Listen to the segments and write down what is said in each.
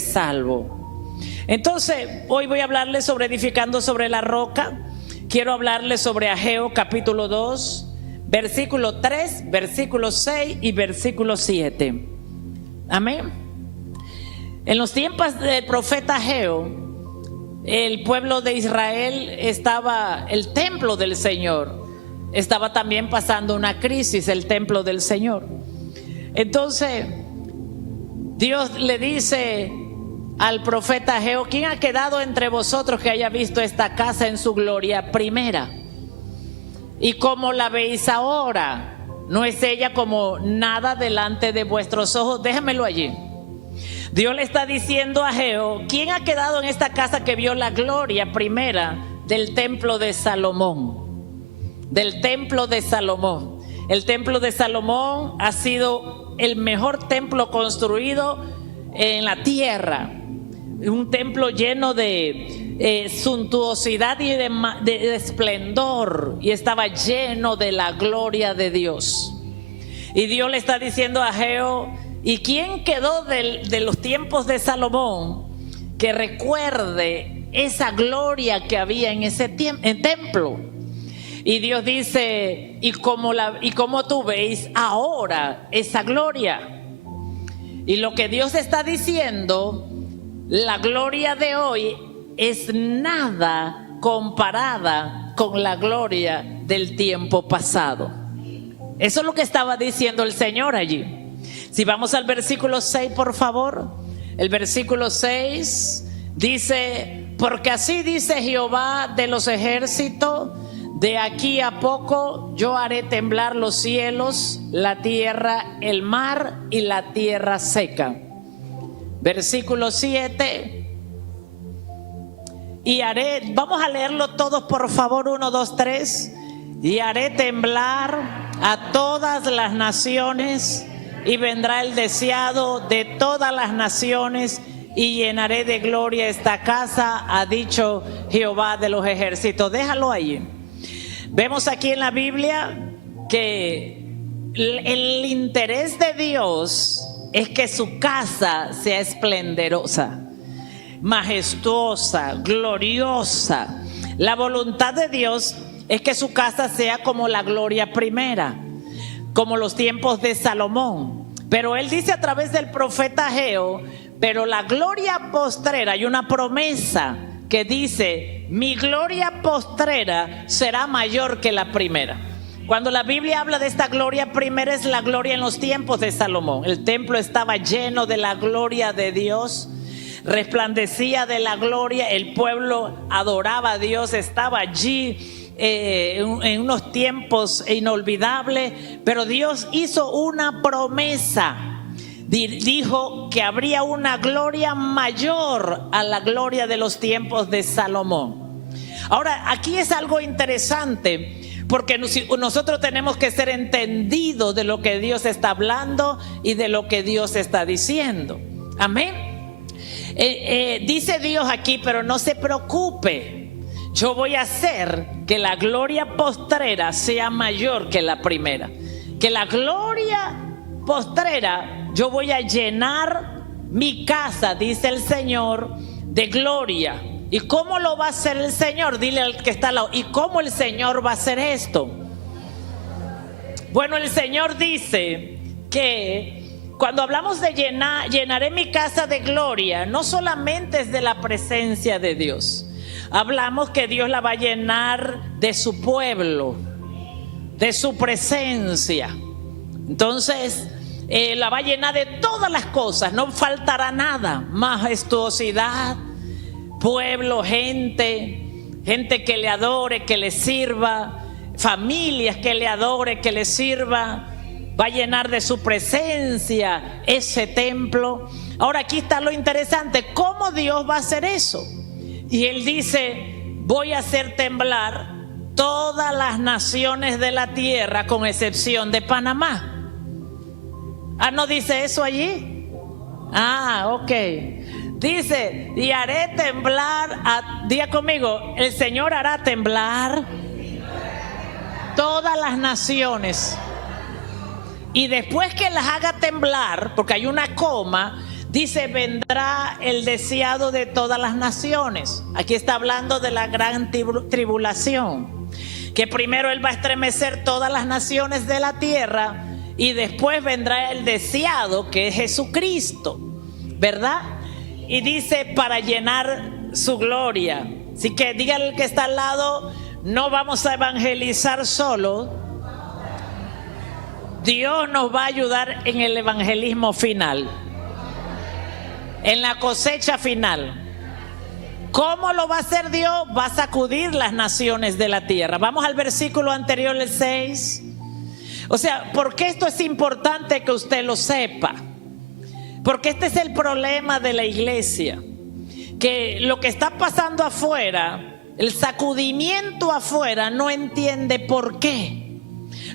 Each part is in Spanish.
salvo. Entonces, hoy voy a hablarles sobre edificando sobre la roca. Quiero hablarles sobre Ageo capítulo 2, versículo 3, versículo 6 y versículo 7. Amén. En los tiempos del profeta Ageo, el pueblo de Israel estaba, el templo del Señor estaba también pasando una crisis, el templo del Señor. Entonces Dios le dice al profeta Ageo: ¿quién ha quedado entre vosotros que haya visto esta casa en su gloria primera? Y como la veis ahora, ¿no es ella como nada delante de vuestros ojos? Déjamelo allí. Dios le está diciendo a Ageo: ¿quién ha quedado en esta casa que vio la gloria primera del templo de Salomón? Del templo de Salomón. El templo de Salomón ha sido el mejor templo construido en la tierra. Un templo lleno de suntuosidad y de esplendor, y estaba lleno de la gloria de Dios. Y Dios le está diciendo a Ageo: ¿y quién quedó de los tiempos de Salomón que recuerde esa gloria que había en ese templo? Y Dios dice: ¿y cómo tú veis ahora esa gloria? Y lo que Dios está diciendo, la gloria de hoy es nada comparada con la gloria del tiempo pasado. Eso es lo que estaba diciendo el Señor allí. Si vamos al versículo 6, por favor. El versículo 6 dice: porque así dice Jehová de los ejércitos, de aquí a poco yo haré temblar los cielos, la tierra, el mar y la tierra seca. Versículo 7. Y haré, vamos a leerlo todos por favor, 1, 2, 3. Y haré temblar a todas las naciones, y vendrá el deseado de todas las naciones, y llenaré de gloria esta casa, ha dicho Jehová de los ejércitos. Déjalo ahí. Vemos aquí en la Biblia que el interés de Dios es que su casa sea esplendorosa, majestuosa, gloriosa. La voluntad de Dios es que su casa sea como la gloria primera, como los tiempos de Salomón. Pero él dice a través del profeta Ageo: pero la gloria postrera, hay una promesa que dice: mi gloria postrera será mayor que la primera. Cuando la Biblia habla de esta gloria primera, es la gloria en los tiempos de Salomón. El templo estaba lleno de la gloria de Dios, resplandecía de la gloria, el pueblo adoraba a Dios, estaba allí en unos tiempos inolvidables. Pero Dios hizo una promesa, dijo que habría una gloria mayor a la gloria de los tiempos de Salomón. Ahora, aquí es algo interesante, porque nosotros tenemos que ser entendidos de lo que Dios está hablando y de lo que Dios está diciendo. Amén. Dice Dios aquí: pero no se preocupe, yo voy a hacer que la gloria postrera sea mayor que la primera. Que la gloria postrera, yo voy a llenar mi casa, dice el Señor, de gloria. ¿Y cómo lo va a hacer el Señor? Dile al que está al lado: ¿y cómo el Señor va a hacer esto? Bueno, el Señor dice que cuando hablamos de llenaré mi casa de gloria, no solamente es de la presencia de Dios. Hablamos que Dios la va a llenar de su pueblo, de su presencia. Entonces la va a llenar de todas las cosas, no faltará nada. Majestuosidad, pueblo, gente que le adore, que le sirva, familias que le adore, que le sirva. Va a llenar de su presencia ese templo. Ahora, aquí está lo interesante: ¿cómo Dios va a hacer eso? Y Él dice: voy a hacer temblar todas las naciones de la tierra, con excepción de Panamá. ¿No dice eso allí? Ok. Dice: y haré temblar, diga conmigo, el Señor hará temblar todas las naciones. Y después que las haga temblar, porque hay una coma, dice, vendrá el deseado de todas las naciones. Aquí está hablando de la gran tribulación, que primero Él va a estremecer todas las naciones de la tierra y después vendrá el deseado, que es Jesucristo, ¿verdad? Y dice, para llenar su gloria. Así que dígale al que está al lado, no vamos a evangelizar solo. Dios nos va a ayudar en el evangelismo final, en la cosecha final. ¿Cómo lo va a hacer Dios? Va a sacudir las naciones de la tierra. Vamos al versículo anterior, el 6. O sea, ¿por qué esto es importante que usted lo sepa? Porque este es el problema de la iglesia, que lo que está pasando afuera, el sacudimiento afuera, no entiende por qué.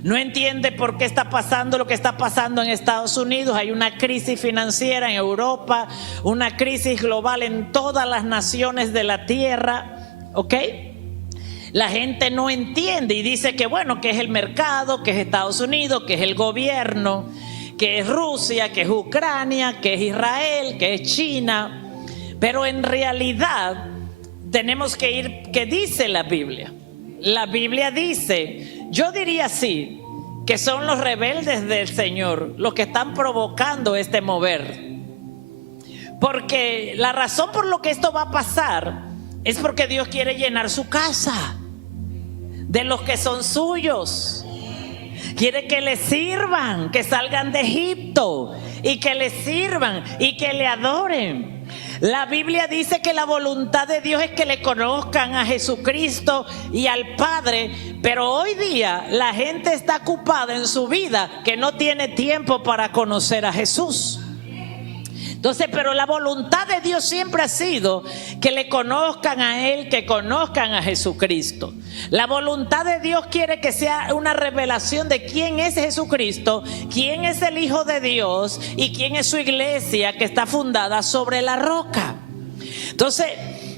No entiende por qué está pasando lo que está pasando en Estados Unidos. Hay una crisis financiera en Europa, una crisis global en todas las naciones de la tierra, ¿ok? La gente no entiende y dice que bueno, que es el mercado, que es Estados Unidos, que es el gobierno, que es Rusia, que es Ucrania, que es Israel, que es China. Pero en realidad tenemos que ir, ¿qué dice la Biblia? La Biblia dice, yo diría así, que son los rebeldes del Señor los que están provocando este mover. Porque la razón por lo que esto va a pasar es porque Dios quiere llenar su casa de los que son suyos. Quiere que le sirvan, que salgan de Egipto y que le sirvan y que le adoren. La Biblia dice que la voluntad de Dios es que le conozcan a Jesucristo y al Padre, pero hoy día la gente está ocupada en su vida que no tiene tiempo para conocer a Jesús. Entonces, pero la voluntad de Dios siempre ha sido que le conozcan a Él, que conozcan a Jesucristo. La voluntad de Dios quiere que sea una revelación de quién es Jesucristo, quién es el Hijo de Dios y quién es su iglesia que está fundada sobre la roca. Entonces,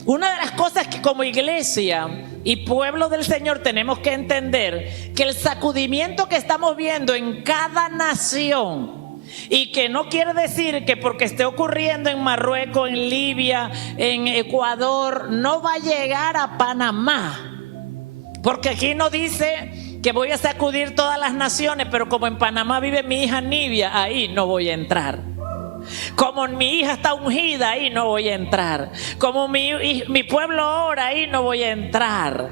una de las cosas que como iglesia y pueblo del Señor tenemos que entender, que el sacudimiento que estamos viendo en cada nación, y que no quiere decir que porque esté ocurriendo en Marruecos, en Libia, en Ecuador, no va a llegar a Panamá. Porque aquí no dice que voy a sacudir todas las naciones, pero como en Panamá vive mi hija Nibia, ahí no voy a entrar. Como mi hija está ungida, ahí no voy a entrar. Como mi pueblo ora, ahí no voy a entrar.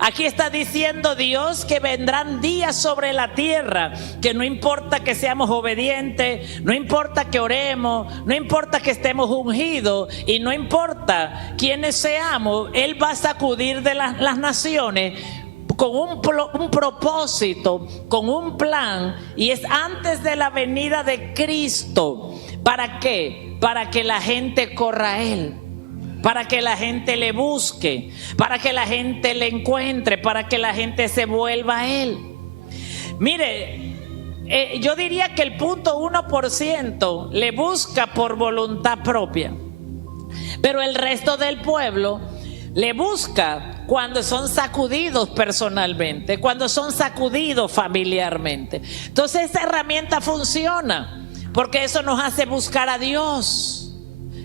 Aquí está diciendo Dios que vendrán días sobre la tierra, que no importa que seamos obedientes, no importa que oremos, no importa que estemos ungidos y no importa quiénes seamos, Él va a sacudir de las naciones con un propósito, con un plan, y es antes de la venida de Cristo. ¿Para qué? Para que la gente corra a Él, para que la gente le busque, para que la gente le encuentre, para que la gente se vuelva a Él. Mire, yo diría que el 0.1% le busca por voluntad propia, pero el resto del pueblo le busca cuando son sacudidos personalmente, cuando son sacudidos familiarmente. Entonces esa herramienta funciona, porque eso nos hace buscar a Dios.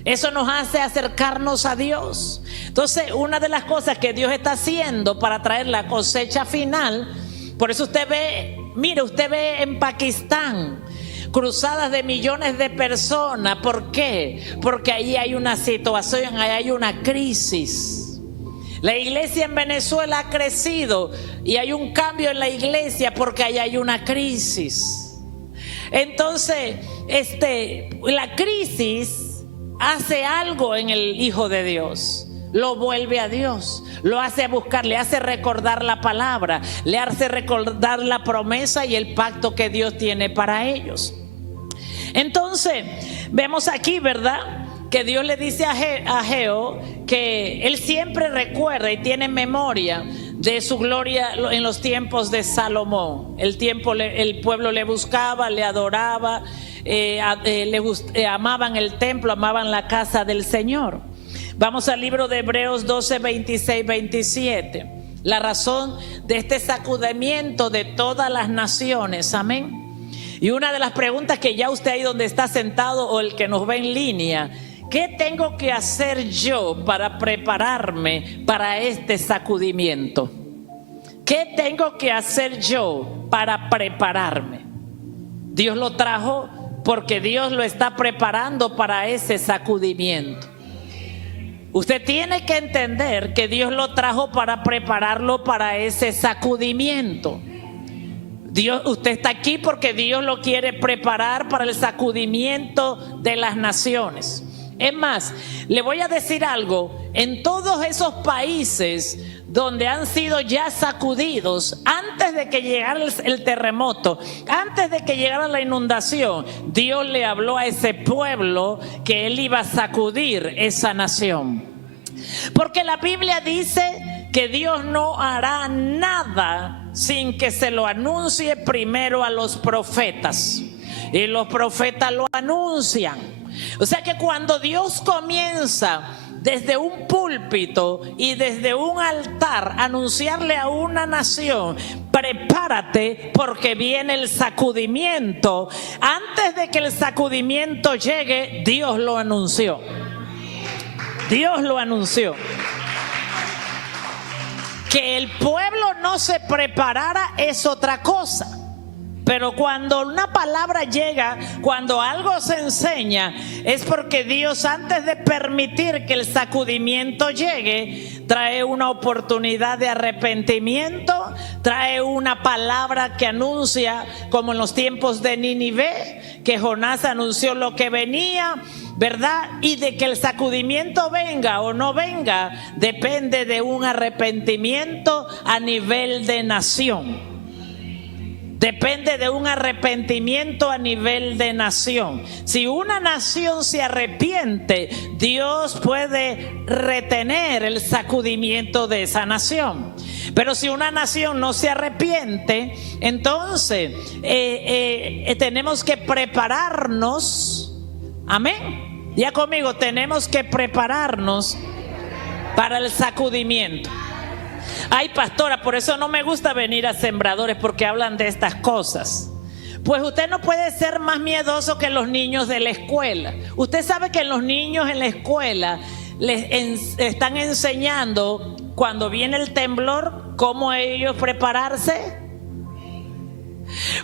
Eso nos hace acercarnos a Dios. Entonces, una de las cosas que Dios está haciendo para traer la cosecha final, por eso usted ve, mire, usted ve en Pakistán cruzadas de millones de personas. ¿Por qué? Porque ahí hay una situación, ahí hay una crisis. La iglesia en Venezuela ha crecido y hay un cambio en la iglesia porque ahí hay una crisis. Entonces, la crisis hace algo en el Hijo de Dios, lo vuelve a Dios, lo hace buscar, le hace recordar la palabra, le hace recordar la promesa y el pacto que Dios tiene para ellos. Entonces vemos aquí, ¿verdad?, que Dios le dice a Ageo que él siempre recuerda y tiene memoria de su gloria en los tiempos de Salomón. El pueblo le buscaba, le adoraba, amaban el templo, amaban la casa del Señor. Vamos al libro de Hebreos 12, 26, 27. La razón de este sacudimiento de todas las naciones, amén. Y una de las preguntas que ya usted ahí donde está sentado o el que nos ve en línea, ¿qué tengo que hacer yo para prepararme para este sacudimiento? ¿Qué tengo que hacer yo para prepararme? Dios lo trajo porque Dios lo está preparando para ese sacudimiento. Usted tiene que entender que Dios lo trajo para prepararlo para ese sacudimiento. Usted está aquí porque Dios lo quiere preparar para el sacudimiento de las naciones. Es más, le voy a decir algo, en todos esos países donde han sido ya sacudidos, antes de que llegara el terremoto, antes de que llegara la inundación, Dios le habló a ese pueblo que Él iba a sacudir esa nación. Porque la Biblia dice que Dios no hará nada sin que se lo anuncie primero a los profetas. Y los profetas lo anuncian. O sea que cuando Dios comienza desde un púlpito y desde un altar anunciarle a una nación, prepárate porque viene el sacudimiento. Antes de que el sacudimiento llegue, Dios lo anunció. Dios lo anunció. Que el pueblo no se preparara es otra cosa. Pero cuando una palabra llega, cuando algo se enseña, es porque Dios, antes de permitir que el sacudimiento llegue, trae una oportunidad de arrepentimiento, trae una palabra que anuncia, como en los tiempos de Nínive, que Jonás anunció lo que venía, ¿verdad? Y de que el sacudimiento venga o no venga, depende de un arrepentimiento a nivel de nación. Depende de un arrepentimiento a nivel de nación. Si una nación se arrepiente, Dios puede retener el sacudimiento de esa nación. Pero si una nación no se arrepiente, entonces tenemos que prepararnos. Amén. Ya conmigo, tenemos que prepararnos para el sacudimiento. Ay, pastora, por eso no me gusta venir a Sembradores, porque hablan de estas cosas. Pues usted no puede ser más miedoso que los niños de la escuela. Usted sabe que los niños en la escuela les están enseñando, cuando viene el temblor, cómo ellos prepararse.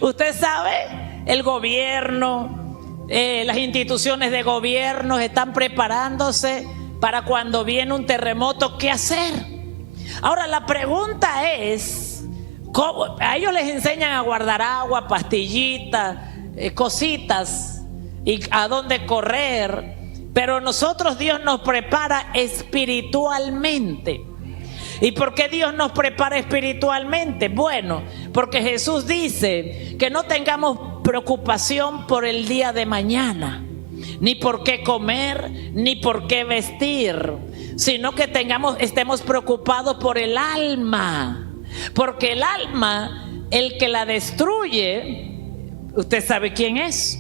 Usted sabe, el gobierno, las instituciones de gobierno están preparándose para cuando viene un terremoto, ¿qué hacer? Ahora la pregunta es, ¿cómo? A ellos les enseñan a guardar agua, pastillitas, cositas y a dónde correr, pero nosotros, Dios nos prepara espiritualmente. ¿Y por qué Dios nos prepara espiritualmente? Bueno, porque Jesús dice que no tengamos preocupación por el día de mañana, ni por qué comer, ni por qué vestir, sino que estemos preocupados por el alma. Porque el alma, el que la destruye, usted sabe quién es.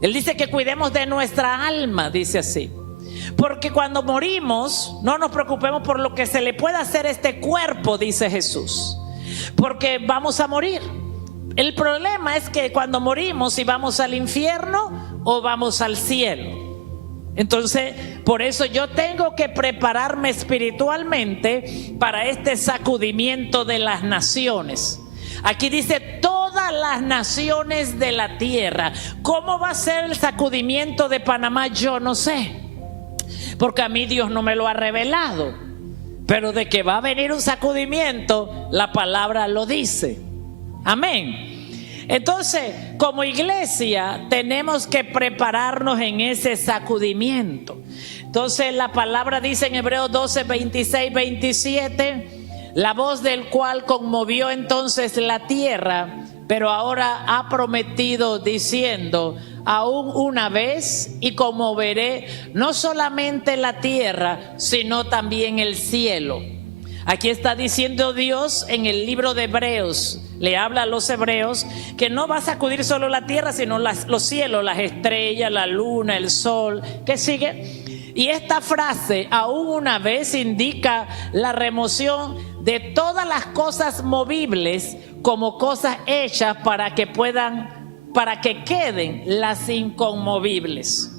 Él dice que cuidemos de nuestra alma, dice así. Porque cuando morimos, no nos preocupemos por lo que se le pueda hacer a este cuerpo, dice Jesús, porque vamos a morir. El problema es que cuando morimos, si vamos al infierno o vamos al cielo. Entonces, por eso yo tengo que prepararme espiritualmente para este sacudimiento de las naciones. Aquí dice todas las naciones de la tierra. ¿Cómo va a ser el sacudimiento de Panamá? Yo no sé, porque a mí Dios no me lo ha revelado. Pero de que va a venir un sacudimiento, la palabra lo dice. Amén. Entonces, como iglesia, tenemos que prepararnos en ese sacudimiento. Entonces, la palabra dice en Hebreos 12, 26, 27, la voz del cual conmovió entonces la tierra, pero ahora ha prometido diciendo, aún una vez y conmoveré no solamente la tierra, sino también el cielo. Aquí está diciendo Dios en el libro de Hebreos, le habla a los hebreos que no va a sacudir solo la tierra, sino los cielos, las estrellas, la luna, el sol. ¿Qué sigue? Y esta frase, aún una vez, indica la remoción de todas las cosas movibles como cosas hechas para que puedan para que queden las inconmovibles.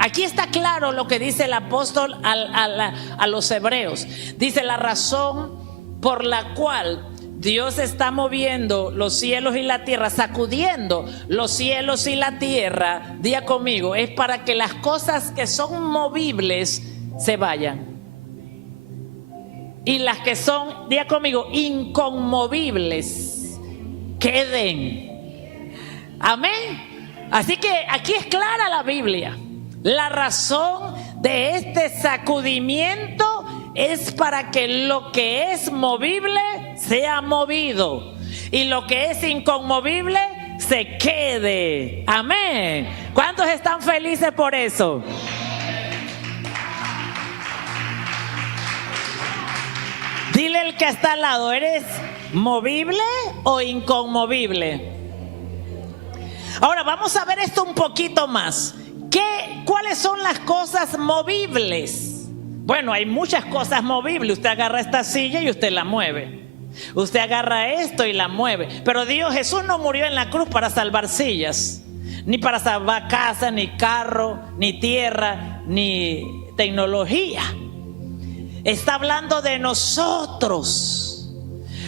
Aquí está claro lo que dice el apóstol a los hebreos. Dice: la razón por la cual Dios está moviendo los cielos y la tierra, sacudiendo los cielos y la tierra, diga conmigo, es para que las cosas que son movibles se vayan. Y las que son, diga conmigo, inconmovibles, queden. Amén. Así que aquí es clara la Biblia. La razón de este sacudimiento es para que lo que es movible sea movido y lo que es inconmovible se quede. Amén. ¿Cuántos están felices por eso? Dile al que está al lado: ¿eres movible o inconmovible? Ahora vamos a ver esto un poquito más. ¿Cuáles son las cosas movibles? Bueno, hay muchas cosas movibles. Usted agarra esta silla y usted la mueve. Usted agarra esto y la mueve. Pero Jesús no murió en la cruz para salvar sillas, ni para salvar casa, ni carro, ni tierra, ni tecnología. Está hablando de nosotros.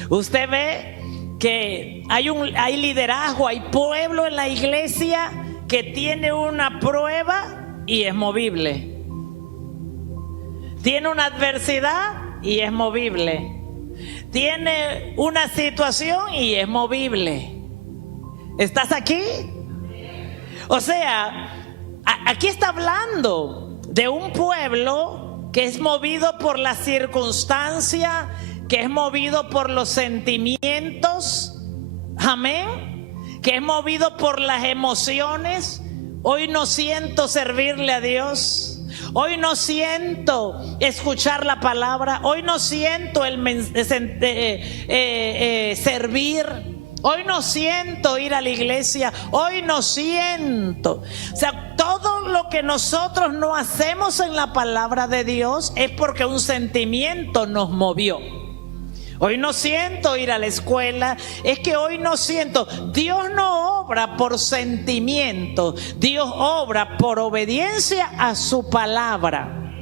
Usted ve que hay liderazgo, hay pueblo en la iglesia que tiene una prueba y es movible. Tiene una adversidad y es movible. Tiene una situación y es movible. ¿Estás aquí? O sea, aquí está hablando de un pueblo que es movido por la circunstancia, que es movido por los sentimientos. Amén. Que es movido por las emociones. Hoy no siento servirle a Dios. Hoy no siento escuchar la palabra. Hoy no siento servir. Hoy no siento ir a la iglesia. Hoy no siento. O sea, todo lo que nosotros no hacemos en la palabra de Dios es porque un sentimiento nos movió. Hoy no siento ir a la escuela, es que hoy no siento. Dios no obra por sentimiento, Dios obra por obediencia a su palabra.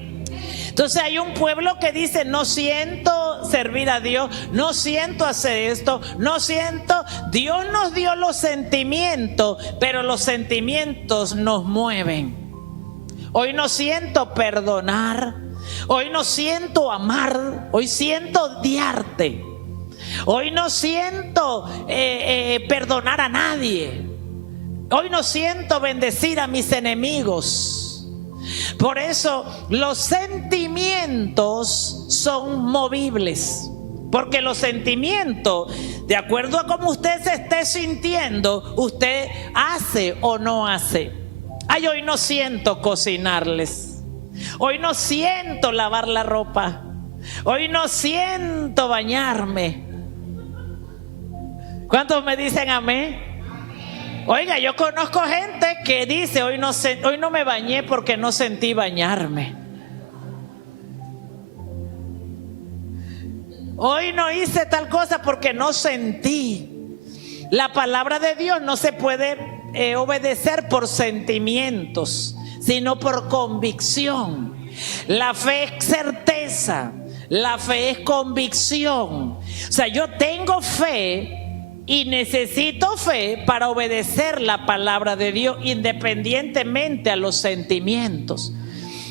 Entonces hay un pueblo que dice: no siento servir a Dios, no siento hacer esto, no siento. Dios nos dio los sentimientos, pero los sentimientos nos mueven. Hoy no siento perdonar. Hoy no siento amar, hoy siento odiarte. Hoy no siento perdonar a nadie. Hoy no siento bendecir a mis enemigos. Por eso los sentimientos son movibles. Porque los sentimientos, de acuerdo a cómo usted se esté sintiendo, usted hace o no hace. Ay, hoy no siento cocinarles. Hoy no siento lavar la ropa. Hoy no siento bañarme. ¿Cuántos me dicen amén? Oiga, yo conozco gente que dice: hoy no me bañé porque no sentí bañarme. Hoy no hice tal cosa porque no sentí. La palabra de Dios no se puede obedecer por sentimientos, sino por convicción. La fe es certeza, la fe es convicción. O sea, yo tengo fe y necesito fe para obedecer la palabra de Dios, independientemente a los sentimientos.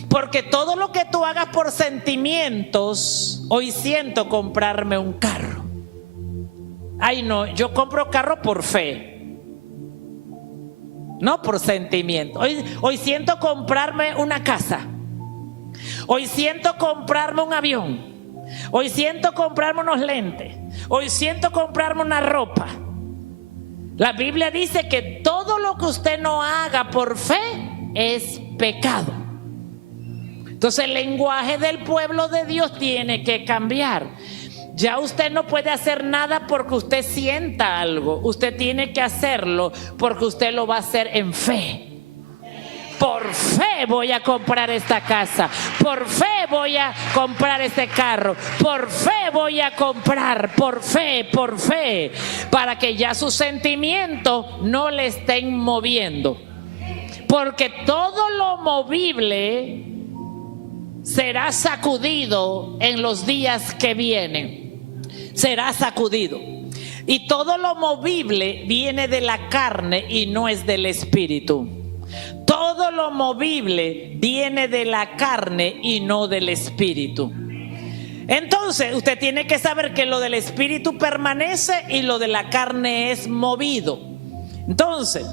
Porque todo lo que tú hagas por sentimientos, hoy siento comprarme un carro. Ay, no, yo compro carro por fe, no por sentimiento. Hoy siento comprarme una casa. Hoy siento comprarme un avión. Hoy siento comprarme unos lentes. Hoy siento comprarme una ropa. La Biblia dice que todo lo que usted no haga por fe es pecado. Entonces el lenguaje del pueblo de Dios tiene que cambiar. Ya usted no puede hacer nada porque usted sienta algo. Usted tiene que hacerlo porque usted lo va a hacer en fe. por fe voy a comprar esta casa, por fe voy a comprar este carro, por fe voy a comprar, por fe, para que ya sus sentimientos no le estén moviendo. Porque todo lo movible será sacudido en los días que vienen. Será sacudido. Y todo lo movible viene de la carne y no es del espíritu. Todo lo movible viene de la carne y no del espíritu. Entonces usted tiene que saber que lo del espíritu permanece y lo de la carne es movido. Entonces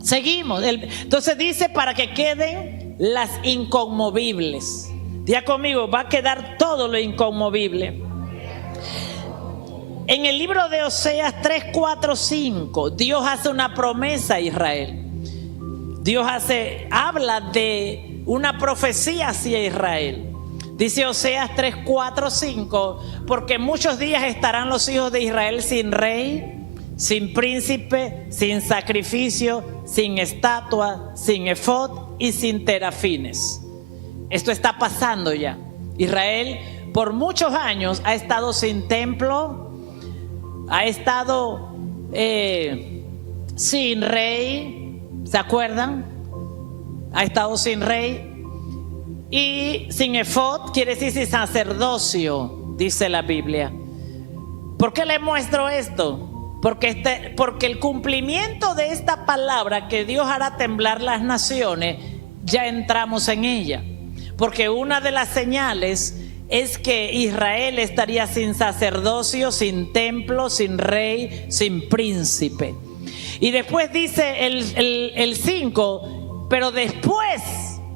seguimos. Entonces dice para que queden las inconmovibles. Diga conmigo, va a quedar todo lo inconmovible. En el libro de Oseas 3, 4, 5, Dios hace una promesa a Israel. Dios habla de una profecía hacia Israel. Dice Oseas 3, 4, 5, porque muchos días estarán los hijos de Israel sin rey, sin príncipe, sin sacrificio, sin estatua, sin efod y sin terafines. Esto está pasando ya. Israel por muchos años ha estado sin templo, ha estado sin rey, ¿se acuerdan? Ha estado sin rey y sin efod, quiere decir sin sacerdocio, dice la Biblia. ¿Por qué le muestro esto? Porque el cumplimiento de esta palabra, que Dios hará temblar las naciones, ya entramos en ella. Porque una de las señales es que Israel estaría sin sacerdocio, sin templo, sin rey, sin príncipe. Y después dice el 5, pero después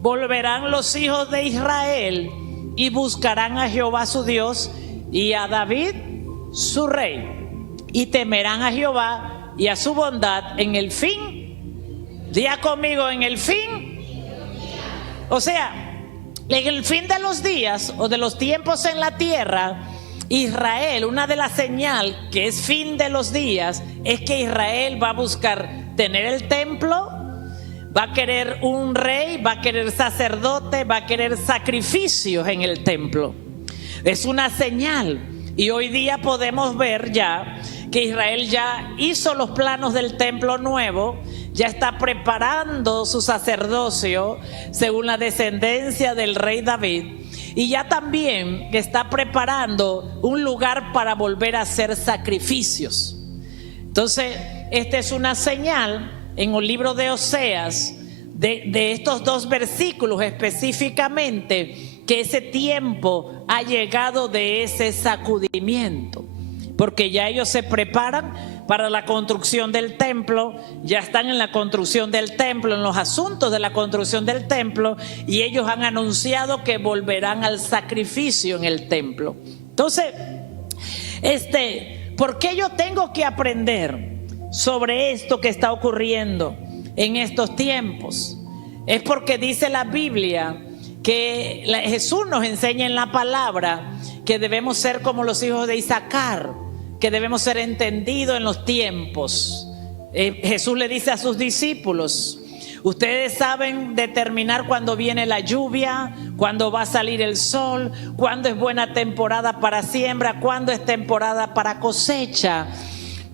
volverán los hijos de Israel y buscarán a Jehová su Dios y a David su rey, y temerán a Jehová y a su bondad en el fin. Diga conmigo, en el fin. O sea, en el fin de los días o de los tiempos en la tierra, Israel, una de las señales que es fin de los días, es que Israel va a buscar tener el templo, va a querer un rey, va a querer sacerdote, va a querer sacrificios en el templo. Es una señal. Y hoy día podemos ver ya que Israel ya hizo los planos del templo nuevo, ya está preparando su sacerdocio según la descendencia del rey David, y ya también está preparando un lugar para volver a hacer sacrificios. Entonces, esta es una señal en el libro de Oseas, de estos dos versículos específicamente, que ese tiempo ha llegado de ese sacudimiento, porque ya ellos se preparan para la construcción del templo, ya están en la construcción del templo, en los asuntos de la construcción del templo, y ellos han anunciado que volverán al sacrificio en el templo. Entonces, ¿por qué yo tengo que aprender sobre esto que está ocurriendo en estos tiempos? Es porque dice la Biblia que Jesús nos enseña en la palabra que debemos ser como los hijos de Isaacar, que debemos ser entendidos en los tiempos. Jesús le dice a sus discípulos: ustedes saben determinar cuándo viene la lluvia, cuándo va a salir el sol, cuándo es buena temporada para siembra, cuándo es temporada para cosecha.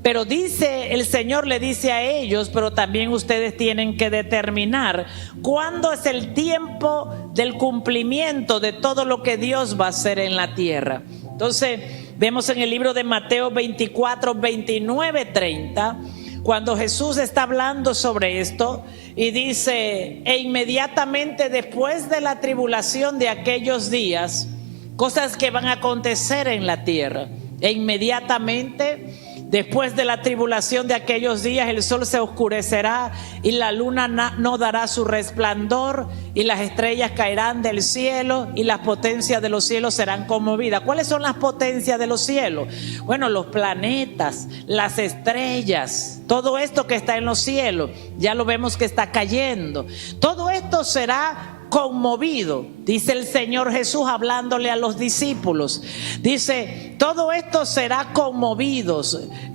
Pero dice, el Señor le dice a ellos, pero también ustedes tienen que determinar cuándo es el tiempo del cumplimiento de todo lo que Dios va a hacer en la tierra. Entonces, vemos en el libro de Mateo 24, 29, 30, cuando Jesús está hablando sobre esto y dice: e inmediatamente después de la tribulación de aquellos días, cosas que van a acontecer en la tierra, e inmediatamente después de la tribulación de aquellos días, el sol se oscurecerá y la luna no dará su resplandor, y las estrellas caerán del cielo y las potencias de los cielos serán conmovidas. ¿Cuáles son las potencias de los cielos? Bueno, los planetas, las estrellas, todo esto que está en los cielos, ya lo vemos que está cayendo. Todo esto será conmovido, dice el Señor Jesús hablándole a los discípulos. Dice: todo esto será conmovido,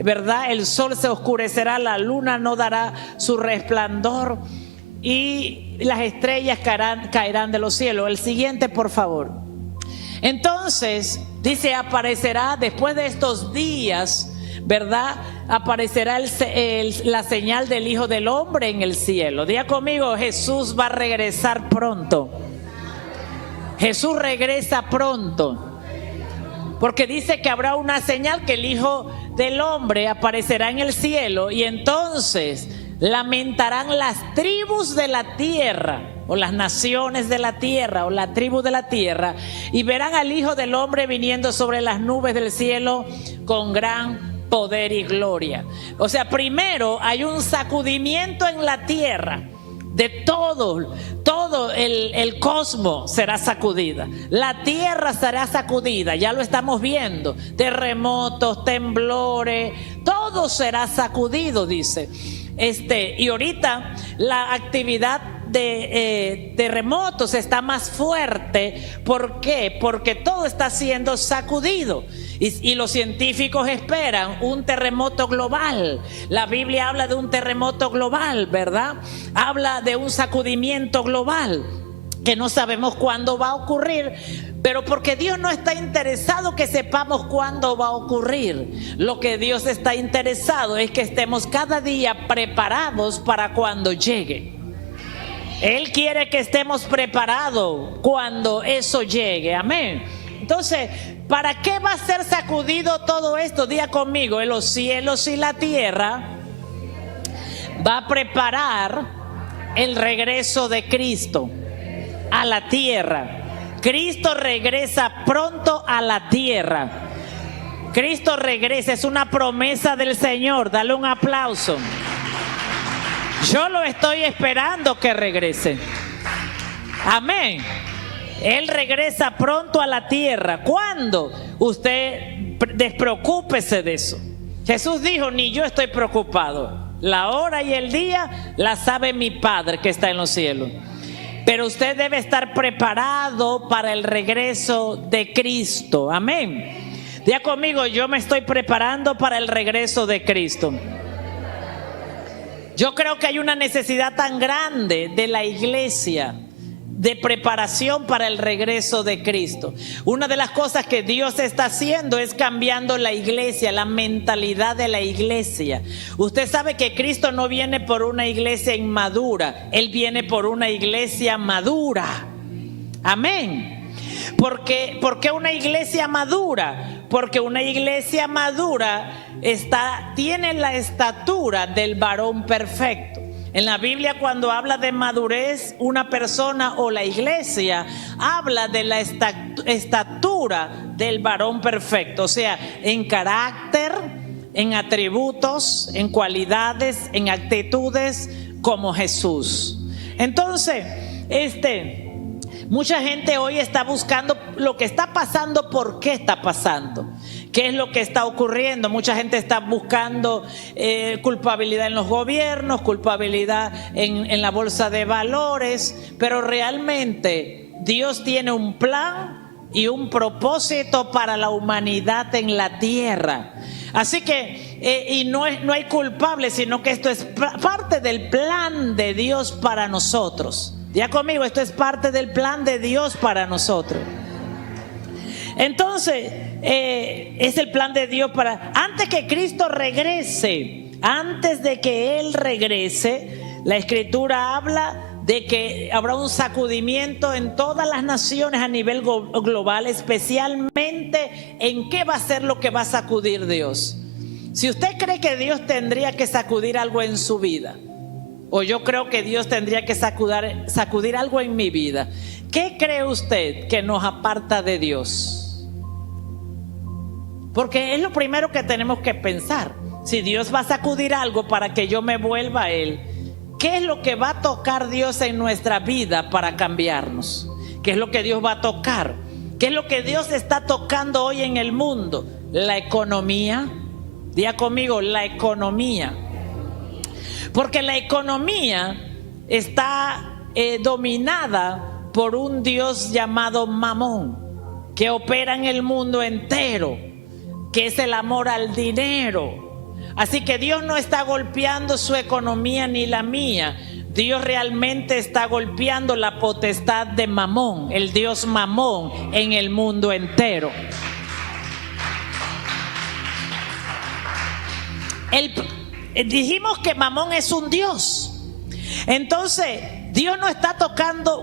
¿verdad? El sol se oscurecerá, la luna no dará su resplandor, y las estrellas caerán de los cielos. El siguiente, por favor. Entonces, dice, aparecerá después de estos días, ¿verdad? Aparecerá la señal del Hijo del Hombre en el cielo. Diga conmigo, Jesús va a regresar pronto. Jesús regresa pronto. Porque dice que habrá una señal, que el Hijo del Hombre aparecerá en el cielo, y entonces lamentarán las tribus de la tierra, o las naciones de la tierra, o la tribu de la tierra, y verán al Hijo del Hombre viniendo sobre las nubes del cielo con gran poder y gloria. O sea, primero hay un sacudimiento en la tierra. De todo el cosmos será sacudida. La tierra será sacudida, ya lo estamos viendo. Terremotos, temblores, todo será sacudido, dice. Y ahorita la actividad de terremotos está más fuerte. ¿Por qué? Porque todo está siendo sacudido. Y los científicos esperan un terremoto global. La Biblia habla de un terremoto global, ¿verdad? Habla de un sacudimiento global que no sabemos cuándo va a ocurrir, pero porque Dios no está interesado que sepamos cuándo va a ocurrir. Lo que Dios está interesado es que estemos cada día preparados para cuando llegue. Él quiere que estemos preparados cuando eso llegue. Amén. Entonces, ¿para qué va a ser sacudido todo esto? Diga conmigo, en los cielos y la tierra va a preparar el regreso de Cristo a la tierra. Cristo regresa pronto a la tierra. Cristo regresa, es una promesa del Señor. Dale un aplauso. Yo lo estoy esperando que regrese. Amén. Él regresa pronto a la tierra. ¿Cuándo? Usted despreocúpese de eso. Jesús dijo, ni yo estoy preocupado. La hora y el día la sabe mi Padre que está en los cielos. Pero usted debe estar preparado para el regreso de Cristo. Amén. Diga conmigo, yo me estoy preparando para el regreso de Cristo. Yo creo que hay una necesidad tan grande de la iglesia de preparación para el regreso de Cristo. Una de las cosas que Dios está haciendo es cambiando la iglesia, la mentalidad de la iglesia. Usted sabe que Cristo no viene por una iglesia inmadura, Él viene por una iglesia madura. Amén. ¿Por qué una iglesia madura? Porque una iglesia madura tiene la estatura del varón perfecto. En la Biblia, cuando habla de madurez, una persona o la iglesia habla de la estatura del varón perfecto. O sea, en carácter, en atributos, en cualidades, en actitudes como Jesús. Entonces, mucha gente hoy está buscando lo que está pasando, por qué está pasando, qué es lo que está ocurriendo. Mucha gente está buscando culpabilidad en los gobiernos, culpabilidad en la bolsa de valores, pero realmente Dios tiene un plan y un propósito para la humanidad en la tierra. Así que no hay culpables, sino que esto es parte del plan de Dios para nosotros. Ya conmigo, esto es parte del plan de Dios para nosotros. Entonces, es el plan de Dios para... Antes que Cristo regrese, antes de que Él regrese, la Escritura habla de que habrá un sacudimiento en todas las naciones a nivel global, especialmente en qué va a ser lo que va a sacudir Dios. Si usted cree que Dios tendría que sacudir algo en su vida, o yo creo que Dios tendría que sacudir algo en mi vida, ¿qué cree usted que nos aparta de Dios? Porque es lo primero que tenemos que pensar. Si Dios va a sacudir algo para que yo me vuelva a Él, ¿qué es lo que va a tocar Dios en nuestra vida para cambiarnos? ¿Qué es lo que Dios va a tocar? ¿Qué es lo que Dios está tocando hoy en el mundo? La economía. Diga conmigo, la economía. Porque la economía está dominada por un Dios llamado Mamón, que opera en el mundo entero, que es el amor al dinero. Así que Dios no está golpeando su economía ni la mía. Dios realmente está golpeando la potestad de Mamón, el dios Mamón, en el mundo entero. Dijimos que Mamón es un dios. Entonces, Dios no está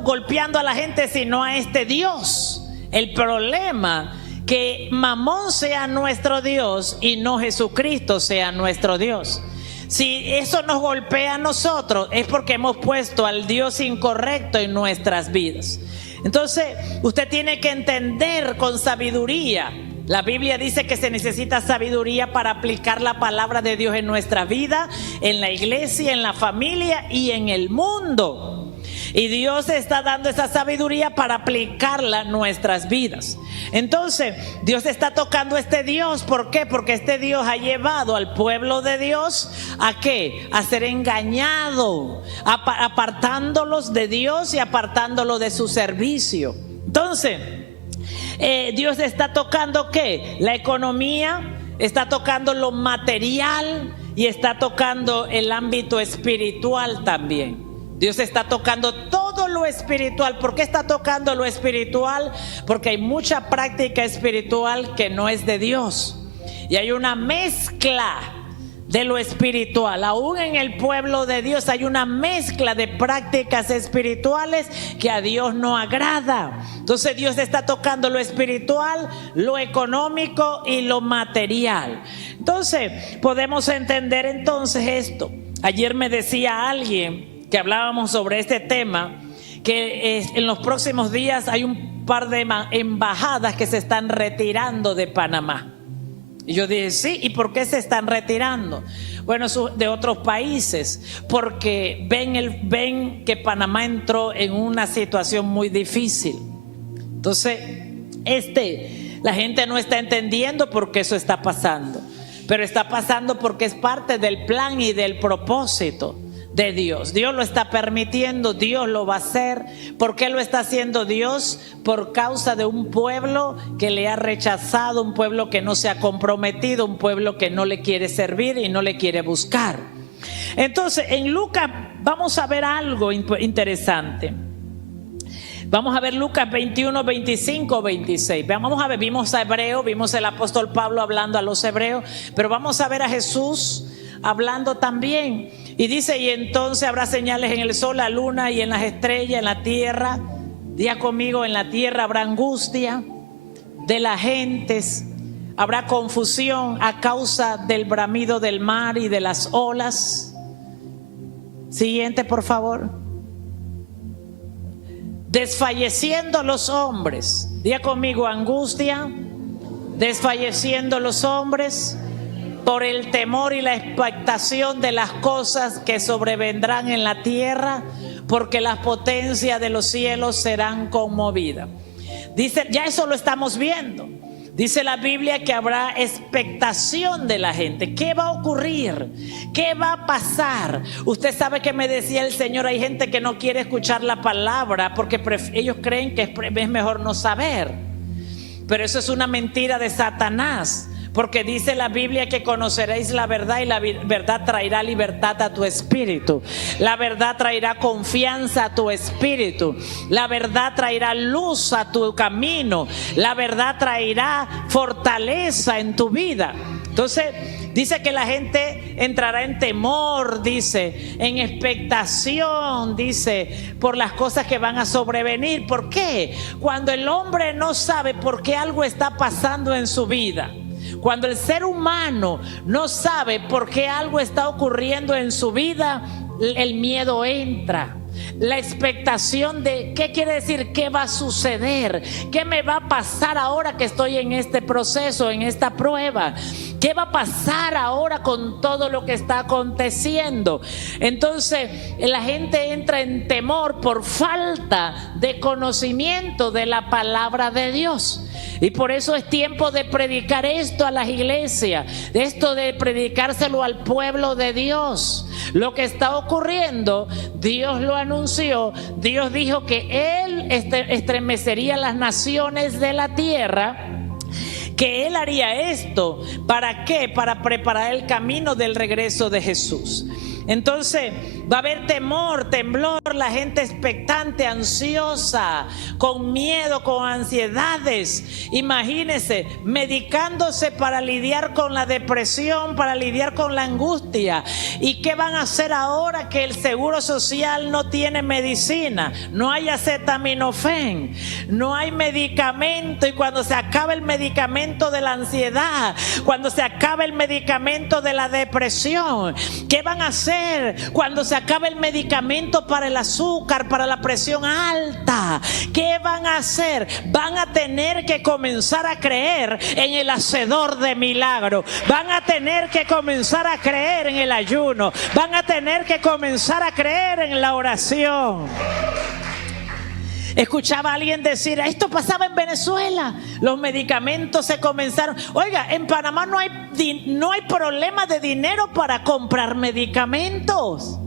golpeando a la gente, sino a este Dios. El problema que Mamón sea nuestro Dios y no Jesucristo sea nuestro Dios. Si eso nos golpea a nosotros, es porque hemos puesto al Dios incorrecto en nuestras vidas. Entonces, usted tiene que entender con sabiduría. La Biblia dice que se necesita sabiduría para aplicar la palabra de Dios en nuestra vida, en la iglesia, en la familia y en el mundo. Y Dios está dando esa sabiduría para aplicarla en nuestras vidas. Entonces, Dios está tocando a este Dios. ¿Por qué? Porque este Dios ha llevado al pueblo de Dios ¿a qué? A ser engañado, apartándolos de Dios y apartándolos de su servicio. Entonces, Dios está tocando ¿qué? La economía, está tocando lo material y está tocando el ámbito espiritual también. Dios está tocando todo lo espiritual. ¿Por qué está tocando lo espiritual? Porque hay mucha práctica espiritual que no es de Dios. Y hay una mezcla de lo espiritual. Aún en el pueblo de Dios hay una mezcla de prácticas espirituales que a Dios no agrada. Entonces Dios está tocando lo espiritual, lo económico y lo material. Entonces podemos entender entonces esto. Ayer me decía alguien que hablábamos sobre este tema, que en los próximos días hay un par de embajadas que se están retirando de Panamá. Y yo dije, sí, ¿y por qué se están retirando? Bueno, de otros países, porque ven que Panamá entró en una situación muy difícil. Entonces, la gente no está entendiendo por qué eso está pasando, pero está pasando porque es parte del plan y del propósito de Dios. Dios lo está permitiendo, Dios lo va a hacer. ¿Por qué lo está haciendo Dios? Por causa de un pueblo que le ha rechazado, un pueblo que no se ha comprometido, un pueblo que no le quiere servir y no le quiere buscar. Entonces, en Lucas vamos a ver algo interesante. Vamos a ver Lucas 21, 25, 26. Vamos a ver, vimos a Hebreo, vimos el apóstol Pablo hablando a los hebreos, pero vamos a ver a Jesús hablando también. Y dice, y entonces habrá señales en el sol, la luna y en las estrellas, en la tierra. Diga conmigo, en la tierra habrá angustia de las gentes, habrá confusión a causa del bramido del mar y de las olas. Siguiente, por favor. Desfalleciendo los hombres. Diga conmigo, angustia, desfalleciendo los hombres por el temor y la expectación de las cosas que sobrevendrán en la tierra, porque las potencias de los cielos serán conmovidas. Dice, ya eso lo estamos viendo. Dice la Biblia que habrá expectación de la gente. ¿Qué va a ocurrir? ¿Qué va a pasar? Usted sabe que me decía el Señor, hay gente que no quiere escuchar la palabra porque ellos creen que es mejor no saber. Pero eso es una mentira de Satanás. Porque dice la Biblia que conoceréis la verdad y la verdad traerá libertad a tu espíritu. La verdad traerá confianza a tu espíritu. La verdad traerá luz a tu camino. La verdad traerá fortaleza en tu vida. Entonces dice que la gente entrará en temor, dice, en expectación, dice, por las cosas que van a sobrevenir. ¿Por qué? Cuando el hombre no sabe por qué algo está pasando en su vida. Cuando el ser humano no sabe por qué algo está ocurriendo en su vida, el miedo entra. La expectación de qué quiere decir, qué va a suceder, qué me va a pasar ahora que estoy en este proceso, en esta prueba, qué va a pasar ahora con todo lo que está aconteciendo. Entonces la gente entra en temor por falta de conocimiento de la palabra de Dios. Y por eso es tiempo de predicar esto a las iglesias, esto de predicárselo al pueblo de Dios. Lo que está ocurriendo, Dios lo anunció. Dios dijo que Él estremecería las naciones de la tierra, que Él haría esto. ¿Para qué? Para preparar el camino del regreso de Jesús. Entonces va a haber temor, temblor, la gente expectante, ansiosa, con miedo, con ansiedades. Imagínense, medicándose para lidiar con la depresión, para lidiar con la angustia. ¿Y qué van a hacer ahora que el Seguro Social no tiene medicina? No hay acetaminofén, no hay medicamento, y cuando se acaba el medicamento de la ansiedad, cuando se acaba el medicamento de la depresión, ¿qué van a hacer cuando se acabe el medicamento para el azúcar, para la presión alta? ¿Qué van a hacer? Van a tener que comenzar a creer en el hacedor de milagros. Van a tener que comenzar a creer en el ayuno. Van a tener que comenzar a creer en la oración. Escuchaba a alguien decir, esto pasaba en Venezuela, los medicamentos se comenzaron. Oiga, en Panamá no hay problema de dinero para comprar medicamentos.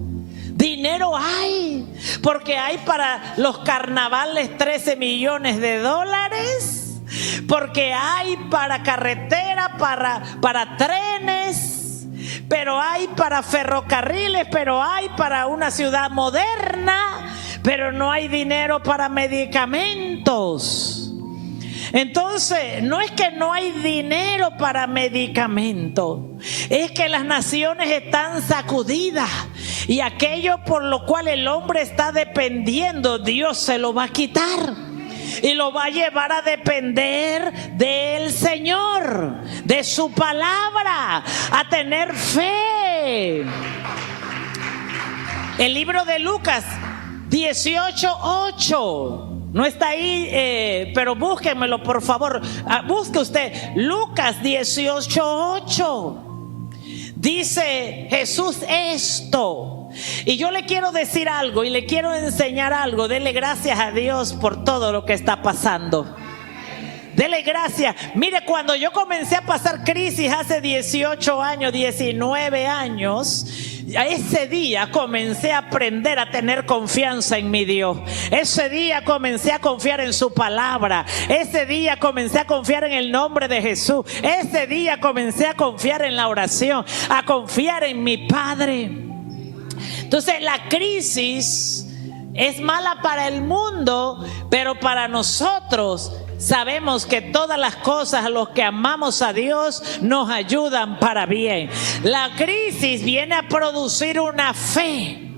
Dinero hay, porque hay para los carnavales 13 millones de dólares, porque hay para carretera, para trenes, pero hay para ferrocarriles, pero hay para una ciudad moderna, pero no hay dinero para medicamentos. Entonces, no es que no hay dinero para medicamentos, es que las naciones están sacudidas y aquello por lo cual el hombre está dependiendo, Dios se lo va a quitar y lo va a llevar a depender del Señor, de su palabra, a tener fe. El libro de Lucas 18:8. No está ahí, pero búsquenmelo por favor. Busque usted Lucas 18:8. Dice Jesús esto. Y yo le quiero decir algo y le quiero enseñar algo. Dele gracias a Dios por todo lo que está pasando. Dele gracias. Mire, cuando yo comencé a pasar crisis hace 18 años, 19 años, ese día comencé a aprender a tener confianza en mi Dios. Ese día comencé a confiar en su palabra. Ese día comencé a confiar en el nombre de Jesús. Ese día comencé a confiar en la oración, a confiar en mi Padre. Entonces la crisis es mala para el mundo, pero para nosotros sabemos que todas las cosas a los que amamos a Dios nos ayudan para bien. La crisis viene a producir una fe.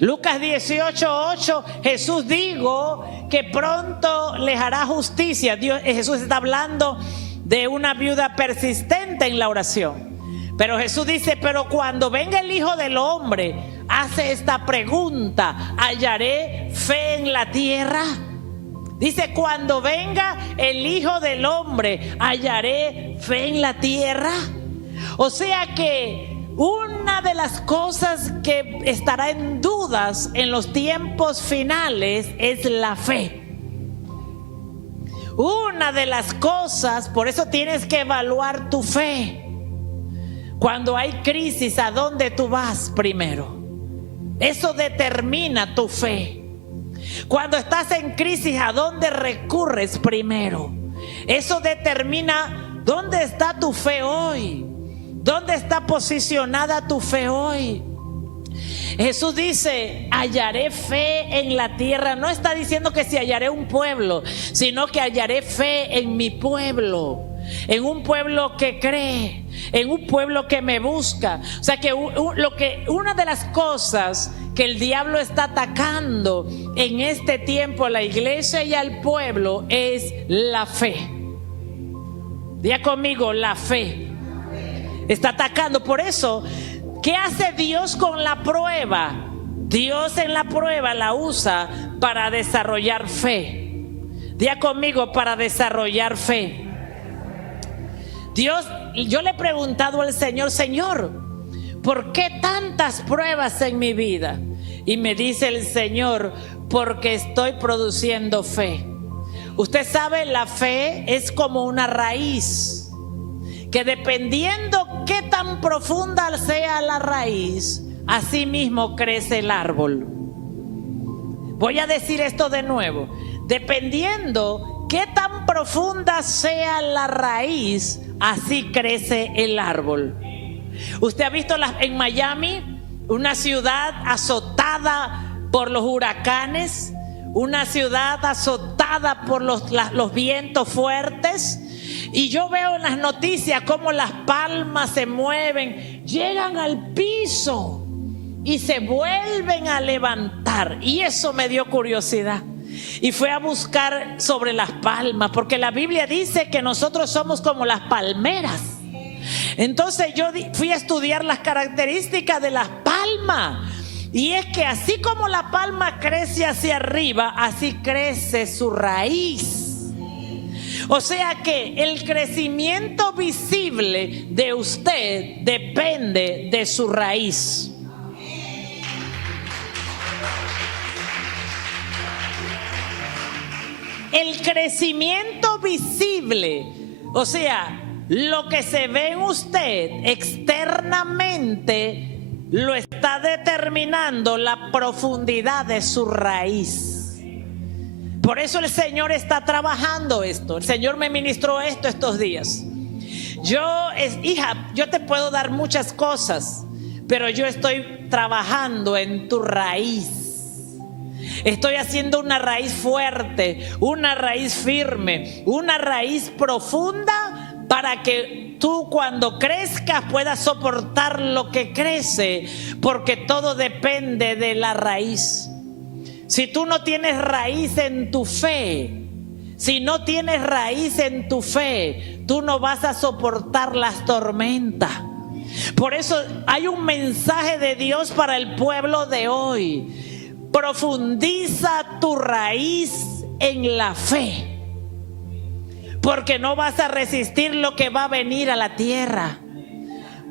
Lucas 18:8, Jesús dijo que pronto les hará justicia. Jesús está hablando de una viuda persistente en la oración. Pero Jesús dice, pero cuando venga el Hijo del Hombre, hace esta pregunta: ¿hallaré fe en la tierra? Dice, cuando venga el Hijo del Hombre, ¿hallaré fe en la tierra? O sea que una de las cosas que estará en dudas en los tiempos finales es la fe. Una de las cosas, por eso tienes que evaluar tu fe. Cuando hay crisis, ¿a dónde tú vas primero? Eso determina tu fe. Cuando estás en crisis, ¿a dónde recurres primero? Eso determina dónde está tu fe hoy. ¿Dónde está posicionada tu fe hoy? Jesús dice, hallaré fe en la tierra. No está diciendo que si hallaré un pueblo, sino que hallaré fe en mi pueblo. En un pueblo que cree, en un pueblo que me busca. O sea que una de las cosas que el diablo está atacando en este tiempo a la iglesia y al pueblo es la fe. Diga conmigo, la fe. Está atacando. Por eso, ¿qué hace Dios con la prueba? Dios en la prueba la usa para desarrollar fe. Diga conmigo, para desarrollar fe. Dios, yo le he preguntado al Señor, Señor, ¿por qué tantas pruebas en mi vida? Y me dice el Señor, porque estoy produciendo fe. Usted sabe, la fe es como una raíz, que dependiendo qué tan profunda sea la raíz, así mismo crece el árbol. Voy a decir esto de nuevo. Dependiendo qué tan profunda sea la raíz, así crece el árbol. Usted ha visto en Miami una ciudad azotada por los huracanes, una ciudad azotada por los vientos fuertes. Y yo veo en las noticias cómo las palmas se mueven, llegan al piso y se vuelven a levantar. Y eso me dio curiosidad. Y fui a buscar sobre las palmas, porque la Biblia dice que nosotros somos como las palmeras. Entonces yo fui a estudiar las características de las palmas. Y es que así como la palma crece hacia arriba, así crece su raíz. O sea que el crecimiento visible de usted depende de su raíz. El crecimiento visible, o sea, lo que se ve en usted externamente, lo está determinando la profundidad de su raíz. Por eso el Señor está trabajando esto. El Señor me ministró esto estos días. Hija, yo te puedo dar muchas cosas, pero yo estoy trabajando en tu raíz. Estoy haciendo una raíz fuerte, una raíz firme, una raíz profunda, para que tú cuando crezcas puedas soportar lo que crece, porque todo depende de la raíz. Si tú no tienes raíz en tu fe, si no tienes raíz en tu fe, tú no vas a soportar las tormentas. Por eso hay un mensaje de Dios para el pueblo de hoy. Profundiza tu raíz en la fe, porque no vas a resistir lo que va a venir a la tierra.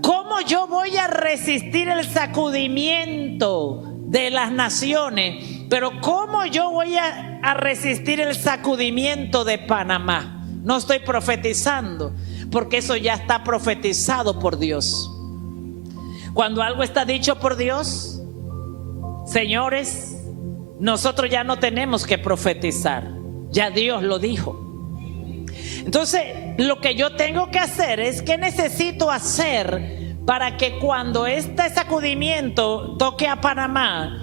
¿Cómo yo voy a resistir el sacudimiento de las naciones? Pero ¿cómo yo voy a resistir el sacudimiento de Panamá? No estoy profetizando, porque eso ya está profetizado por Dios. Cuando algo está dicho por Dios, señores, nosotros ya no tenemos que profetizar, ya Dios lo dijo. Entonces, lo que yo tengo que hacer es, ¿qué necesito hacer para que cuando este sacudimiento toque a Panamá,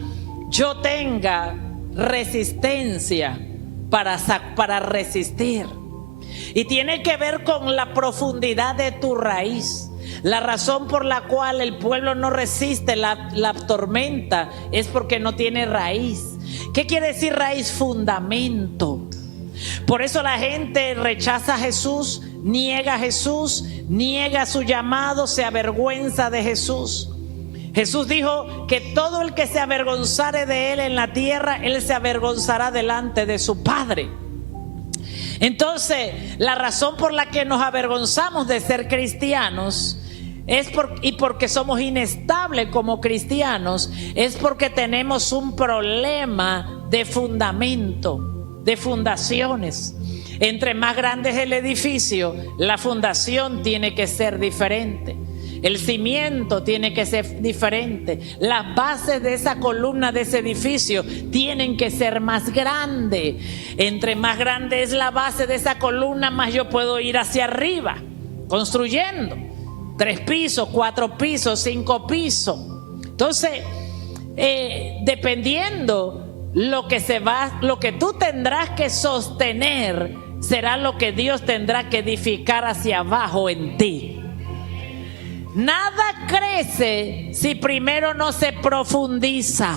yo tenga resistencia para resistir? Y tiene que ver con la profundidad de tu raíz. La razón por la cual el pueblo no resiste la tormenta es porque no tiene raíz. ¿Qué quiere decir raíz? Fundamento. Por eso la gente rechaza a Jesús, niega su llamado, se avergüenza de Jesús. Jesús dijo que todo el que se avergonzare de él en la tierra, él se avergonzará delante de su Padre. Entonces, la razón por la que nos avergonzamos de ser cristianos y porque somos inestables como cristianos, es porque tenemos un problema de fundamento, de fundaciones. Entre más grande es el edificio, la fundación tiene que ser diferente. El cimiento tiene que ser diferente. Las bases de esa columna, de ese edificio, tienen que ser más grandes. Entre más grande es la base de esa columna, más yo puedo ir hacia arriba, construyendo 3 pisos, 4 pisos, 5 pisos. Entonces, dependiendo lo que tú tendrás que sostener, será lo que Dios tendrá que edificar hacia abajo en ti. Nada crece si primero no se profundiza.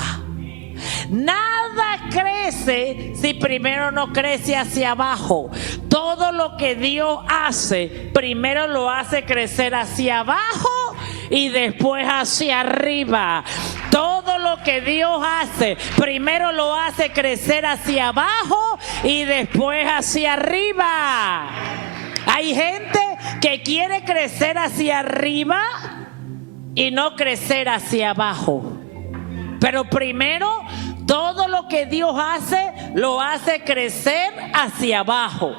Nada crece si primero no crece hacia abajo. Todo lo que Dios hace, primero lo hace crecer hacia abajo y después hacia arriba. Todo lo que Dios hace, primero lo hace crecer hacia abajo y después hacia arriba. Hay gente que quiere crecer hacia arriba y no crecer hacia abajo. Pero primero, todo lo que Dios hace, lo hace crecer hacia abajo.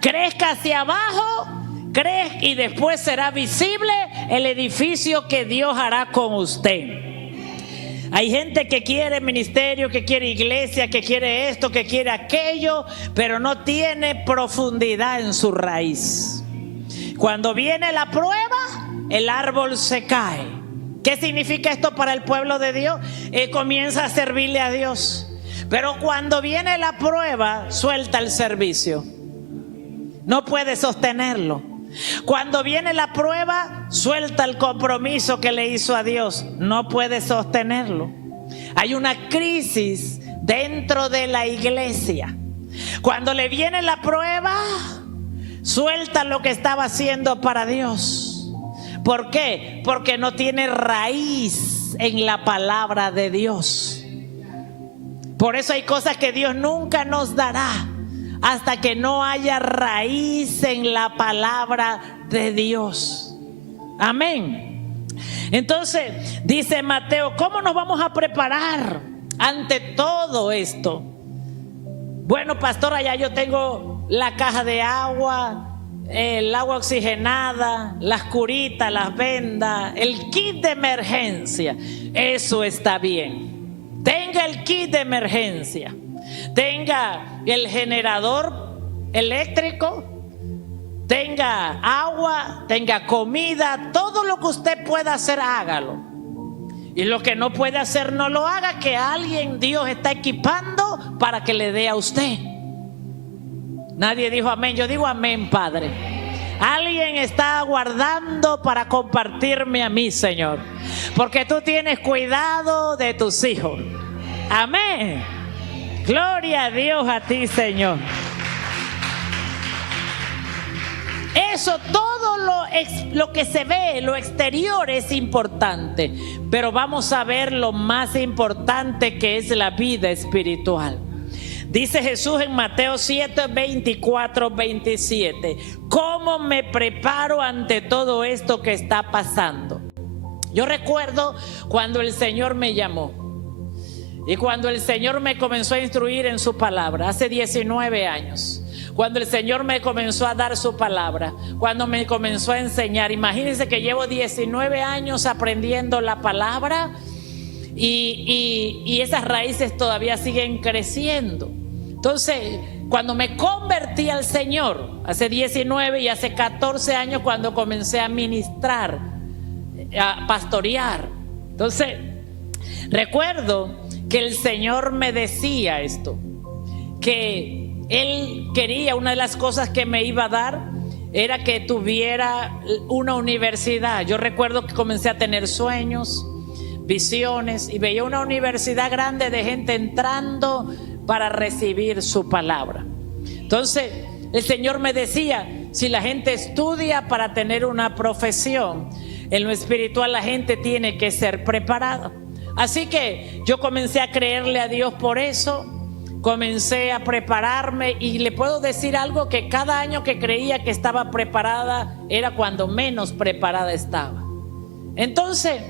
Crezca hacia abajo, crezca, y después será visible el edificio que Dios hará con usted. Hay gente que quiere ministerio, que quiere iglesia, que quiere esto, que quiere aquello, pero no tiene profundidad en su raíz. Cuando viene la prueba, el árbol se cae. ¿Qué significa esto para el pueblo de Dios? Comienza a servirle a Dios. Pero cuando viene la prueba, suelta el servicio. No puede sostenerlo. Cuando viene la prueba, suelta el compromiso que le hizo a Dios. No puede sostenerlo. Hay una crisis dentro de la iglesia. Cuando le viene la prueba, suelta lo que estaba haciendo para Dios. ¿Por qué? Porque no tiene raíz en la palabra de Dios. Por eso hay cosas que Dios nunca nos dará hasta que no haya raíz en la palabra de Dios. Amén. Entonces dice Mateo, ¿cómo nos vamos a preparar ante todo esto? Bueno, pastora, ya yo tengo la caja de agua, el agua oxigenada, las curitas, las vendas, el kit de emergencia. Eso está bien. Tenga el kit de emergencia. Tenga el generador eléctrico, tenga agua, tenga comida, todo lo que usted pueda hacer, hágalo. Y lo que no puede hacer, no lo haga, que alguien Dios está equipando para que le dé a usted. Nadie dijo amén, yo digo amén, Padre. Alguien está guardando para compartirme a mí, Señor, porque tú tienes cuidado de tus hijos. Amén. Gloria a Dios, a ti, Señor. Eso, todo lo que se ve, lo exterior es importante, pero vamos a ver lo más importante, que es la vida espiritual. Dice Jesús en Mateo 7, 24, 27. ¿Cómo me preparo ante todo esto que está pasando? Yo recuerdo cuando el Señor me llamó. Y cuando el Señor me comenzó a instruir en su palabra, hace 19 años, cuando el Señor me comenzó a dar su palabra, cuando me comenzó a enseñar, imagínense que llevo 19 años aprendiendo la palabra y esas raíces todavía siguen creciendo. Entonces, cuando me convertí al Señor, hace 19 y hace 14 años, cuando comencé a ministrar, a pastorear, entonces recuerdo que el Señor me decía esto, que Él quería, una de las cosas que me iba a dar era que tuviera una universidad. Yo recuerdo que comencé a tener sueños, visiones, y veía una universidad grande de gente entrando para recibir su palabra. Entonces el Señor me decía, si la gente estudia para tener una profesión, en lo espiritual la gente tiene que ser preparada. Así que yo comencé a creerle a Dios por eso, comencé a prepararme, y le puedo decir algo, que cada año que creía que estaba preparada era cuando menos preparada estaba. Entonces,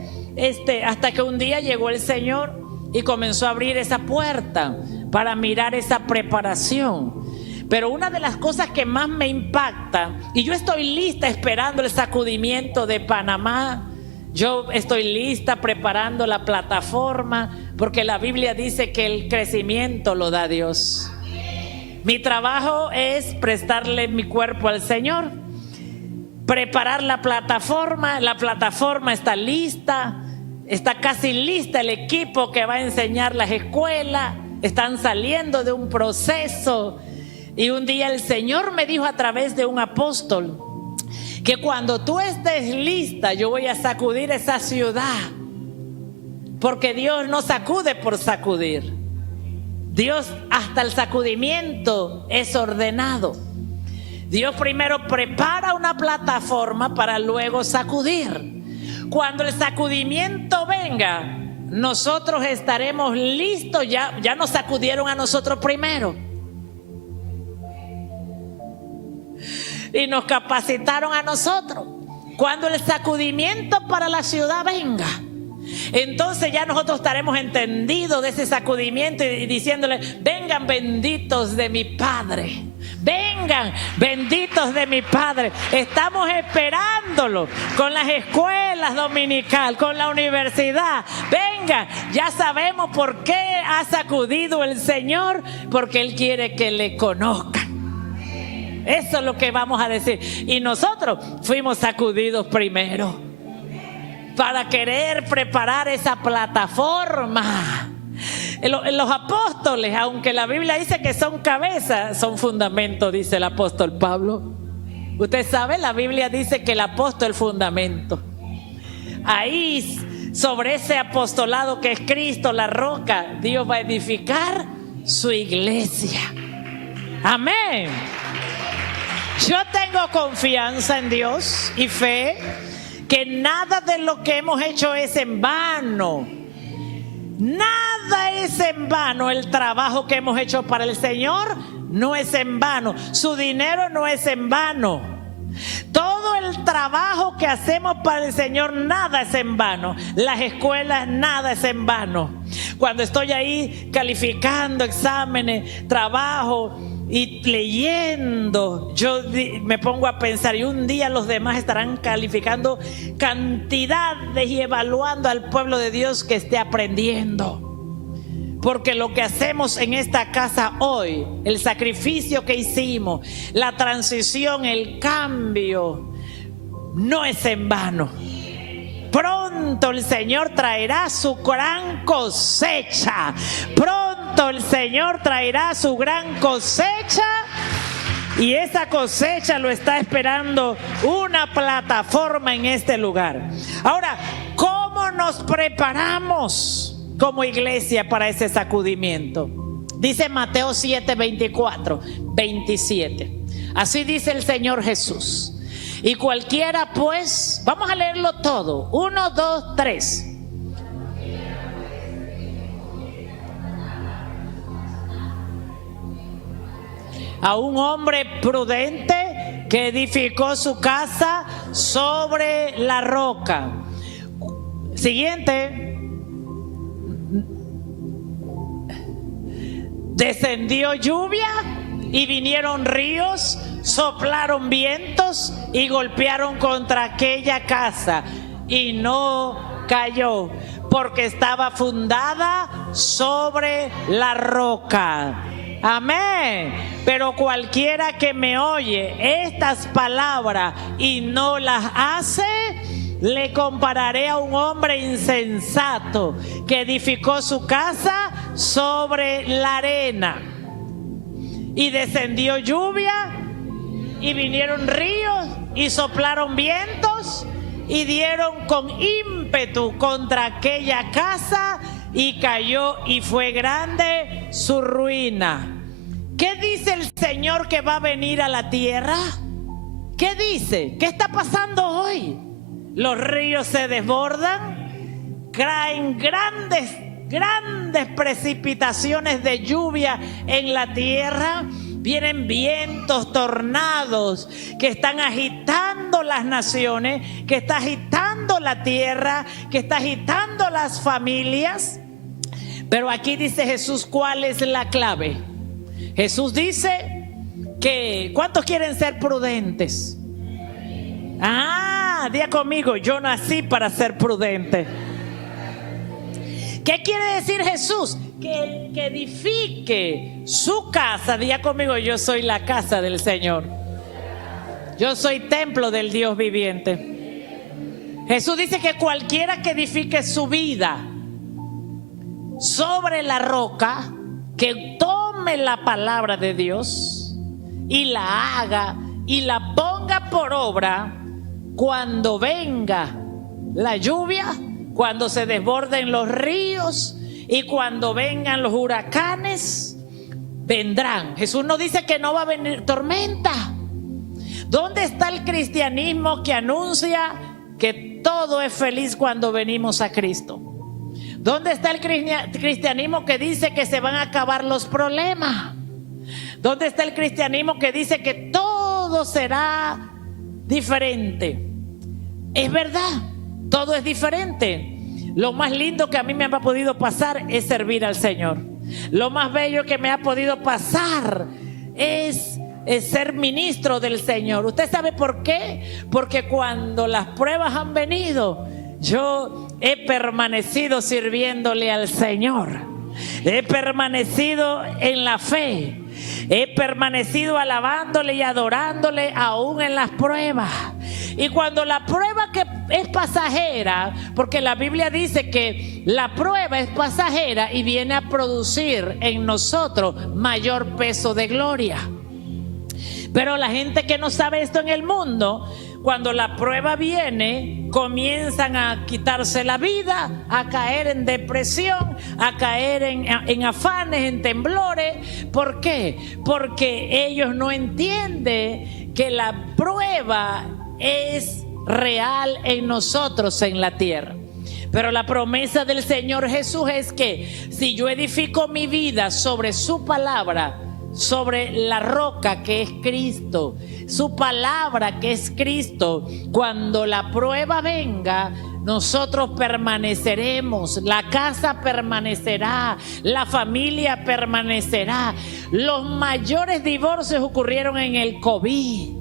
hasta que un día llegó el Señor y comenzó a abrir esa puerta para mirar esa preparación. Pero una de las cosas que más me impacta, y yo estoy lista esperando el sacudimiento de Panamá, yo estoy lista preparando la plataforma, porque la Biblia dice que el crecimiento lo da Dios. Mi trabajo es prestarle mi cuerpo al Señor, preparar la plataforma está lista, está casi lista el equipo que va a enseñar las escuelas, están saliendo de un proceso. Y un día el Señor me dijo a través de un apóstol que cuando tú estés lista, yo voy a sacudir esa ciudad, porque Dios no sacude por sacudir. Dios, hasta el sacudimiento es ordenado. Dios primero prepara una plataforma para luego sacudir. Cuando el sacudimiento venga, nosotros estaremos listos. Ya nos sacudieron a nosotros primero y nos capacitaron a nosotros. Cuando el sacudimiento para la ciudad venga, entonces ya nosotros estaremos entendidos de ese sacudimiento y diciéndole: vengan benditos de mi Padre, vengan benditos de mi Padre. Estamos esperándolo con las escuelas dominical, con la universidad. Vengan, ya sabemos por qué ha sacudido el Señor, porque Él quiere que le conozcan. Eso es lo que vamos a decir. Y nosotros fuimos sacudidos primero. para querer preparar esa plataforma. Los apóstoles, aunque la Biblia dice que son cabezas, son fundamentos, dice el apóstol Pablo. Usted sabe, la Biblia dice que el apóstol es fundamento. Ahí, sobre ese apostolado que es Cristo, la roca, Dios va a edificar su iglesia. Amén. Yo tengo confianza en Dios y fe que nada de lo que hemos hecho es en vano. Nada es en vano. El trabajo que hemos hecho para el Señor no es en vano. Su dinero no es en vano. Todo el trabajo que hacemos para el Señor, nada es en vano. Las escuelas, nada es en vano. Cuando estoy ahí calificando exámenes, trabajo y leyendo, yo me pongo a pensar, y un día los demás estarán calificando cantidades y evaluando al pueblo de Dios que esté aprendiendo. Porque lo que hacemos en esta casa hoy, el sacrificio que hicimos, la transición, el cambio, no es en vano. Pronto el Señor traerá su gran cosecha. Pronto el Señor traerá su gran cosecha. Y esa cosecha lo está esperando una plataforma en este lugar. Ahora, ¿cómo nos preparamos como iglesia para ese sacudimiento? Dice Mateo 7, 24, 27. Así dice el Señor Jesús. Y cualquiera pues, vamos a leerlo todo. 1, 2, 3. A un hombre prudente que edificó su casa sobre la roca. Siguiente. Descendió lluvia y vinieron ríos, soplaron vientos y golpearon contra aquella casa y no cayó, porque estaba fundada sobre la roca. Amén. Pero cualquiera que me oye estas palabras y no las hace, le compararé a un hombre insensato que edificó su casa sobre la arena. Y descendió lluvia y vinieron ríos y soplaron vientos y dieron con ímpetu contra aquella casa y cayó y fue grande su ruina. ¿Qué dice el Señor que va a venir a la tierra? ¿Qué dice? ¿Qué está pasando hoy? Los ríos se desbordan, caen grandes precipitaciones de lluvia en la tierra, vienen vientos, tornados que están agitando las naciones, que está agitando la tierra, que está agitando las familias. Pero aquí dice Jesús, ¿cuál es la clave? Jesús dice que ¿cuántos quieren ser prudentes? Diga conmigo, yo nací para ser prudente. ¿Qué quiere decir Jesús? Que el que edifique su casa, diga conmigo, yo soy la casa del Señor. Yo soy templo del Dios viviente. Jesús dice que cualquiera que edifique su vida sobre la roca, que tome la palabra de Dios y la haga y la ponga por obra, cuando venga la lluvia, cuando se desborden los ríos y cuando vengan los huracanes, vendrán. Jesús no dice que no va a venir tormenta. ¿Dónde está el cristianismo que anuncia que todo es feliz cuando venimos a Cristo? ¿Dónde está el cristianismo que dice que se van a acabar los problemas? ¿Dónde está el cristianismo que dice que todo será diferente? Es verdad, todo es diferente. Lo más lindo que a mí me ha podido pasar es servir al Señor. Lo más bello que me ha podido pasar es ser ministro del Señor. ¿Usted sabe por qué? Porque cuando las pruebas han venido, yo he permanecido sirviéndole al Señor. He permanecido en la fe. He permanecido alabándole y adorándole aún en las pruebas. Y cuando la prueba que es pasajera, porque la Biblia dice que la prueba es pasajera y viene a producir en nosotros mayor peso de gloria. Pero la gente que no sabe esto en el mundo, cuando la prueba viene, comienzan a quitarse la vida, a caer en depresión, a caer en afanes, en temblores. ¿Por qué? Porque ellos no entienden que la prueba es real en nosotros en la tierra. Pero la promesa del Señor Jesús es que si yo edifico mi vida sobre su palabra, sobre la roca que es Cristo, su palabra que es Cristo, cuando la prueba venga, nosotros permaneceremos, la casa permanecerá, la familia permanecerá. Los mayores divorcios ocurrieron en el COVID.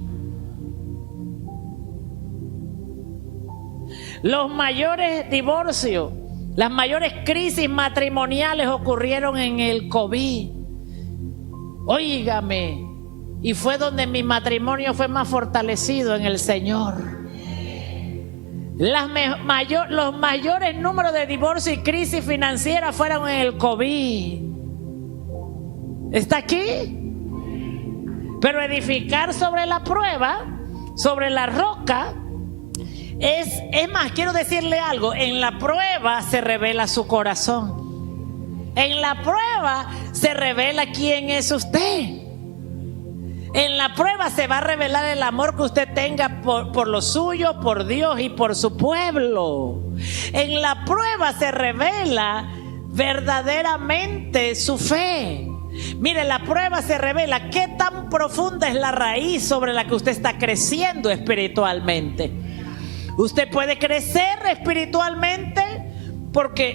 Los mayores divorcios, las mayores crisis matrimoniales ocurrieron en el COVID. Óigame, y fue donde mi matrimonio fue más fortalecido en el Señor. Los mayores números de divorcio y crisis financiera fueron en el COVID. ¿Está aquí? Pero edificar sobre la prueba, sobre la roca, es más, quiero decirle algo, en la prueba se revela su corazón. En la prueba se revela quién es usted. En la prueba se va a revelar el amor que usted tenga por lo suyo, por Dios y por su pueblo. En la prueba se revela verdaderamente su fe. Mire, la prueba se revela qué tan profunda es la raíz sobre la que usted está creciendo espiritualmente. Usted puede crecer espiritualmente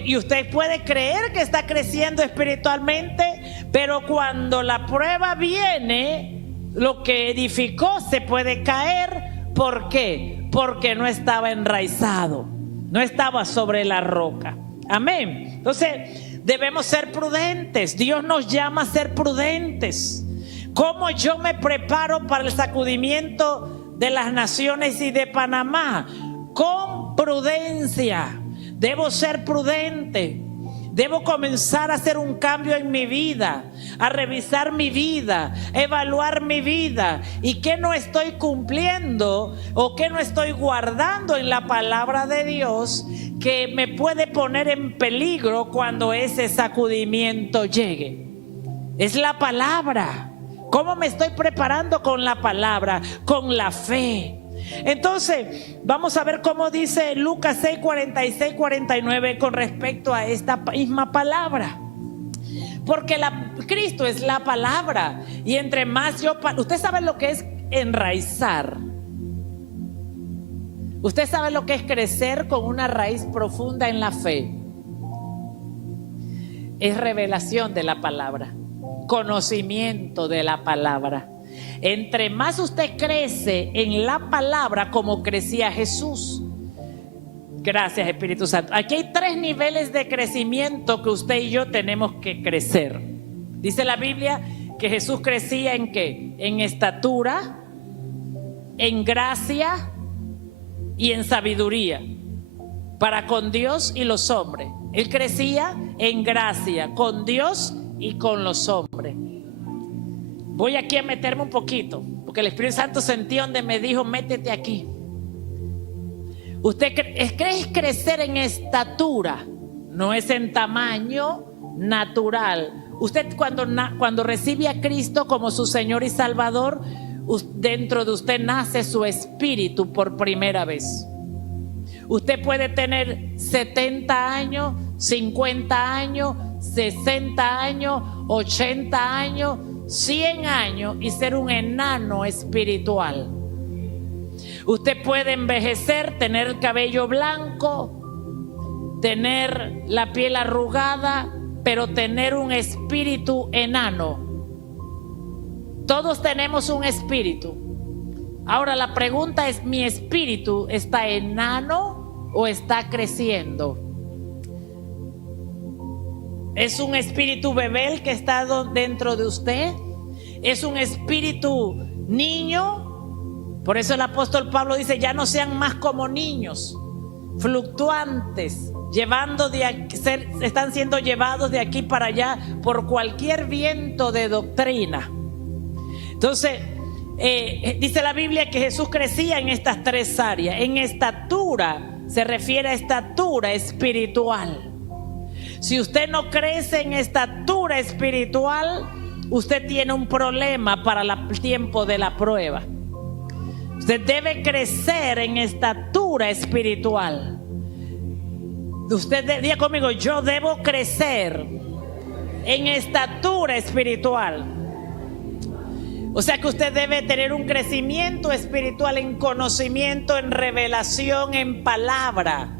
y usted puede creer que está creciendo espiritualmente, pero cuando la prueba viene, lo que edificó se puede caer. ¿Por qué? Porque no estaba enraizado, no estaba sobre la roca. Amén. Entonces debemos ser prudentes. Dios nos llama a ser prudentes. ¿Cómo yo me preparo para el sacudimiento de las naciones y de Panamá? Con prudencia. Debo ser prudente. Debo comenzar a hacer un cambio en mi vida, a revisar mi vida, evaluar mi vida y qué no estoy cumpliendo o qué no estoy guardando en la palabra de Dios que me puede poner en peligro cuando ese sacudimiento llegue. Es la palabra. ¿Cómo me estoy preparando con la palabra? Con la fe. Entonces vamos a ver cómo dice Lucas 6, 46, 49 con respecto a esta misma palabra. Porque Cristo es la palabra. Y entre más usted sabe lo que es enraizar. Usted sabe lo que es crecer con una raíz profunda en la fe. Es revelación de la palabra, conocimiento de la palabra. Entre más usted crece en la palabra como crecía Jesús. Gracias, Espíritu Santo. Aquí hay 3 niveles de crecimiento que usted y yo tenemos que crecer. Dice la Biblia que Jesús crecía ¿en qué? En estatura, en gracia y en sabiduría para con Dios y los hombres. Él crecía en gracia con Dios y con los hombres. Voy aquí a meterme un poquito, porque el Espíritu Santo sentí donde me dijo, métete aquí. Usted cree crecer en estatura, no es en tamaño natural. Usted cuando recibe a Cristo como su Señor y Salvador, dentro de usted nace su espíritu por primera vez. Usted puede tener 70 años, 50 años, 60 años, 80 años, 100 años y ser un enano espiritual. Usted puede envejecer, tener el cabello blanco, tener la piel arrugada, pero tener un espíritu enano. Todos tenemos un espíritu. Ahora la pregunta es, ¿mi espíritu está enano o está creciendo? ¿Es un espíritu bebé el que está dentro de usted? ¿Es un espíritu niño? Por eso el apóstol Pablo dice: ya no sean más como niños, fluctuantes, están siendo llevados de aquí para allá por cualquier viento de doctrina. Entonces, dice la Biblia que Jesús crecía en estas tres áreas. En estatura, se refiere a estatura espiritual. Si usted no crece en estatura espiritual, usted tiene un problema para el tiempo de la prueba. Usted debe crecer en estatura espiritual. Usted diga conmigo: yo debo crecer en estatura espiritual. O sea que usted debe tener un crecimiento espiritual en conocimiento, en revelación, en palabra.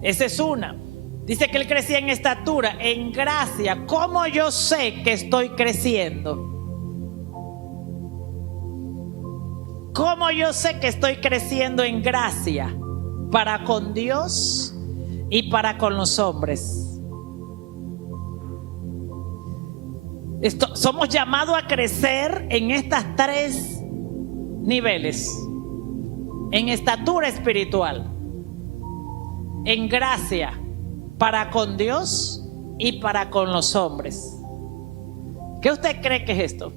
Esa es una. Dice que él crecía en estatura, en gracia. ¿Cómo yo sé que estoy creciendo? ¿Cómo yo sé que estoy creciendo en gracia? Para con Dios y para con los hombres. Somos llamados a crecer en estas tres niveles: en estatura espiritual, en gracia, para con Dios y para con los hombres. ¿Qué usted cree que es esto?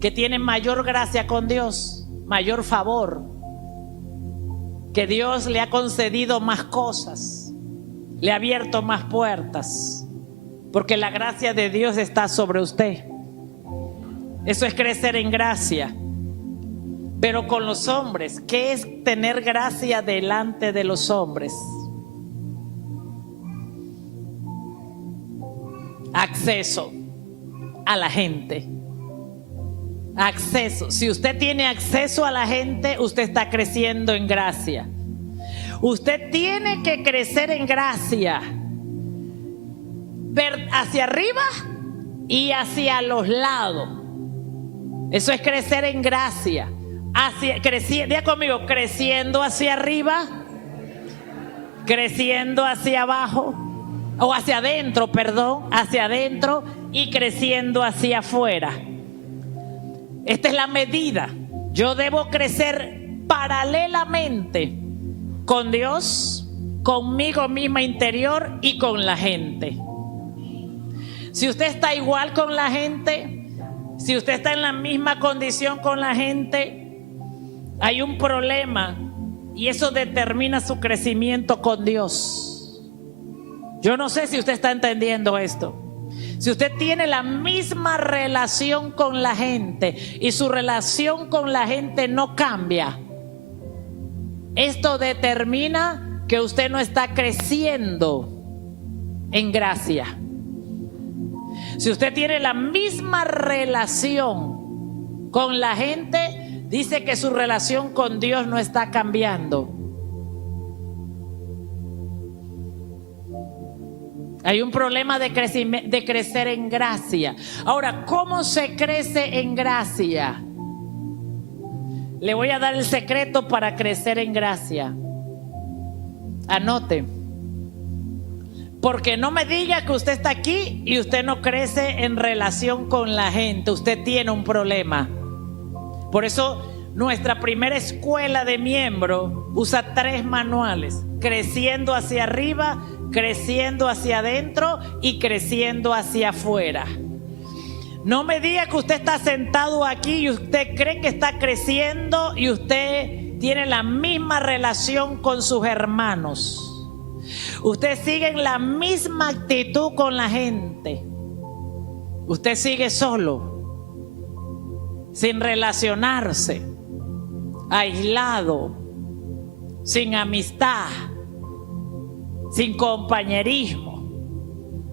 Que tiene mayor gracia con Dios, mayor favor, que Dios le ha concedido más cosas, le ha abierto más puertas, porque la gracia de Dios está sobre usted. Eso es crecer en gracia. Pero con los hombres, ¿qué es tener gracia delante de los hombres? Acceso a la gente. Acceso. Si usted tiene acceso a la gente, usted está creciendo en gracia. Usted tiene que crecer en gracia. Ver hacia arriba y hacia los lados. Eso es crecer en gracia. Diga conmigo: creciendo hacia arriba, creciendo hacia abajo, o hacia adentro, perdón, hacia adentro, y creciendo hacia afuera. Esta es la medida. Yo debo crecer paralelamente con Dios, conmigo misma interior y con la gente. Si usted está igual con la gente, si usted está en la misma condición con la gente, hay un problema, y eso determina su crecimiento con Dios. Yo no sé si usted está entendiendo esto. Si usted tiene la misma relación con la gente y su relación con la gente no cambia, esto determina que usted no está creciendo en gracia. Si usted tiene la misma relación con la gente, dice que su relación con Dios no está cambiando. Hay un problema de crecer en gracia. Ahora, ¿cómo se crece en gracia? Le voy a dar el secreto para crecer en gracia. Anote. Porque no me diga que usted está aquí y usted no crece en relación con la gente. Usted tiene un problema. Por eso nuestra primera escuela de miembros usa 3 manuales: creciendo hacia arriba, creciendo hacia adentro y creciendo hacia afuera. No me diga que usted está sentado aquí y usted cree que está creciendo y usted tiene la misma relación con sus hermanos. Usted sigue en la misma actitud con la gente. Usted sigue solo, sin relacionarse, aislado, sin amistad, sin compañerismo.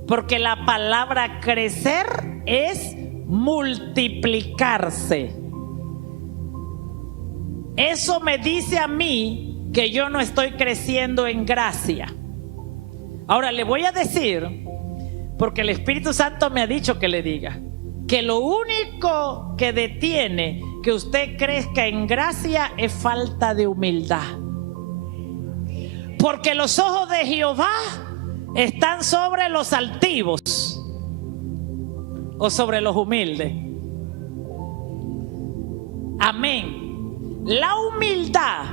Porque la palabra crecer es multiplicarse. Eso me dice a mí que yo no estoy creciendo en gracia. Ahora le voy a decir, porque el Espíritu Santo me ha dicho que le diga, que lo único que detiene que usted crezca en gracia es falta de humildad. Porque los ojos de Jehová están sobre los altivos o sobre los humildes. Amén. La humildad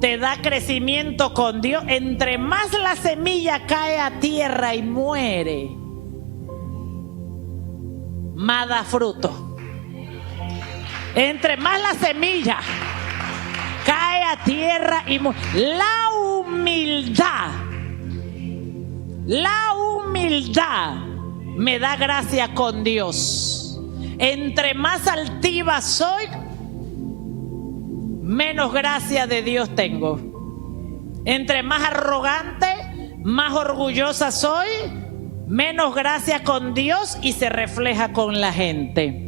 te da crecimiento con Dios. Entre más la semilla cae a tierra y muere, más da fruto. Entre más la semilla cae a tierra y muere. La humildad me da gracia con Dios. Entre más altiva soy, menos gracia de Dios tengo. Entre más arrogante, más orgullosa soy, menos gracia con Dios y se refleja con la gente.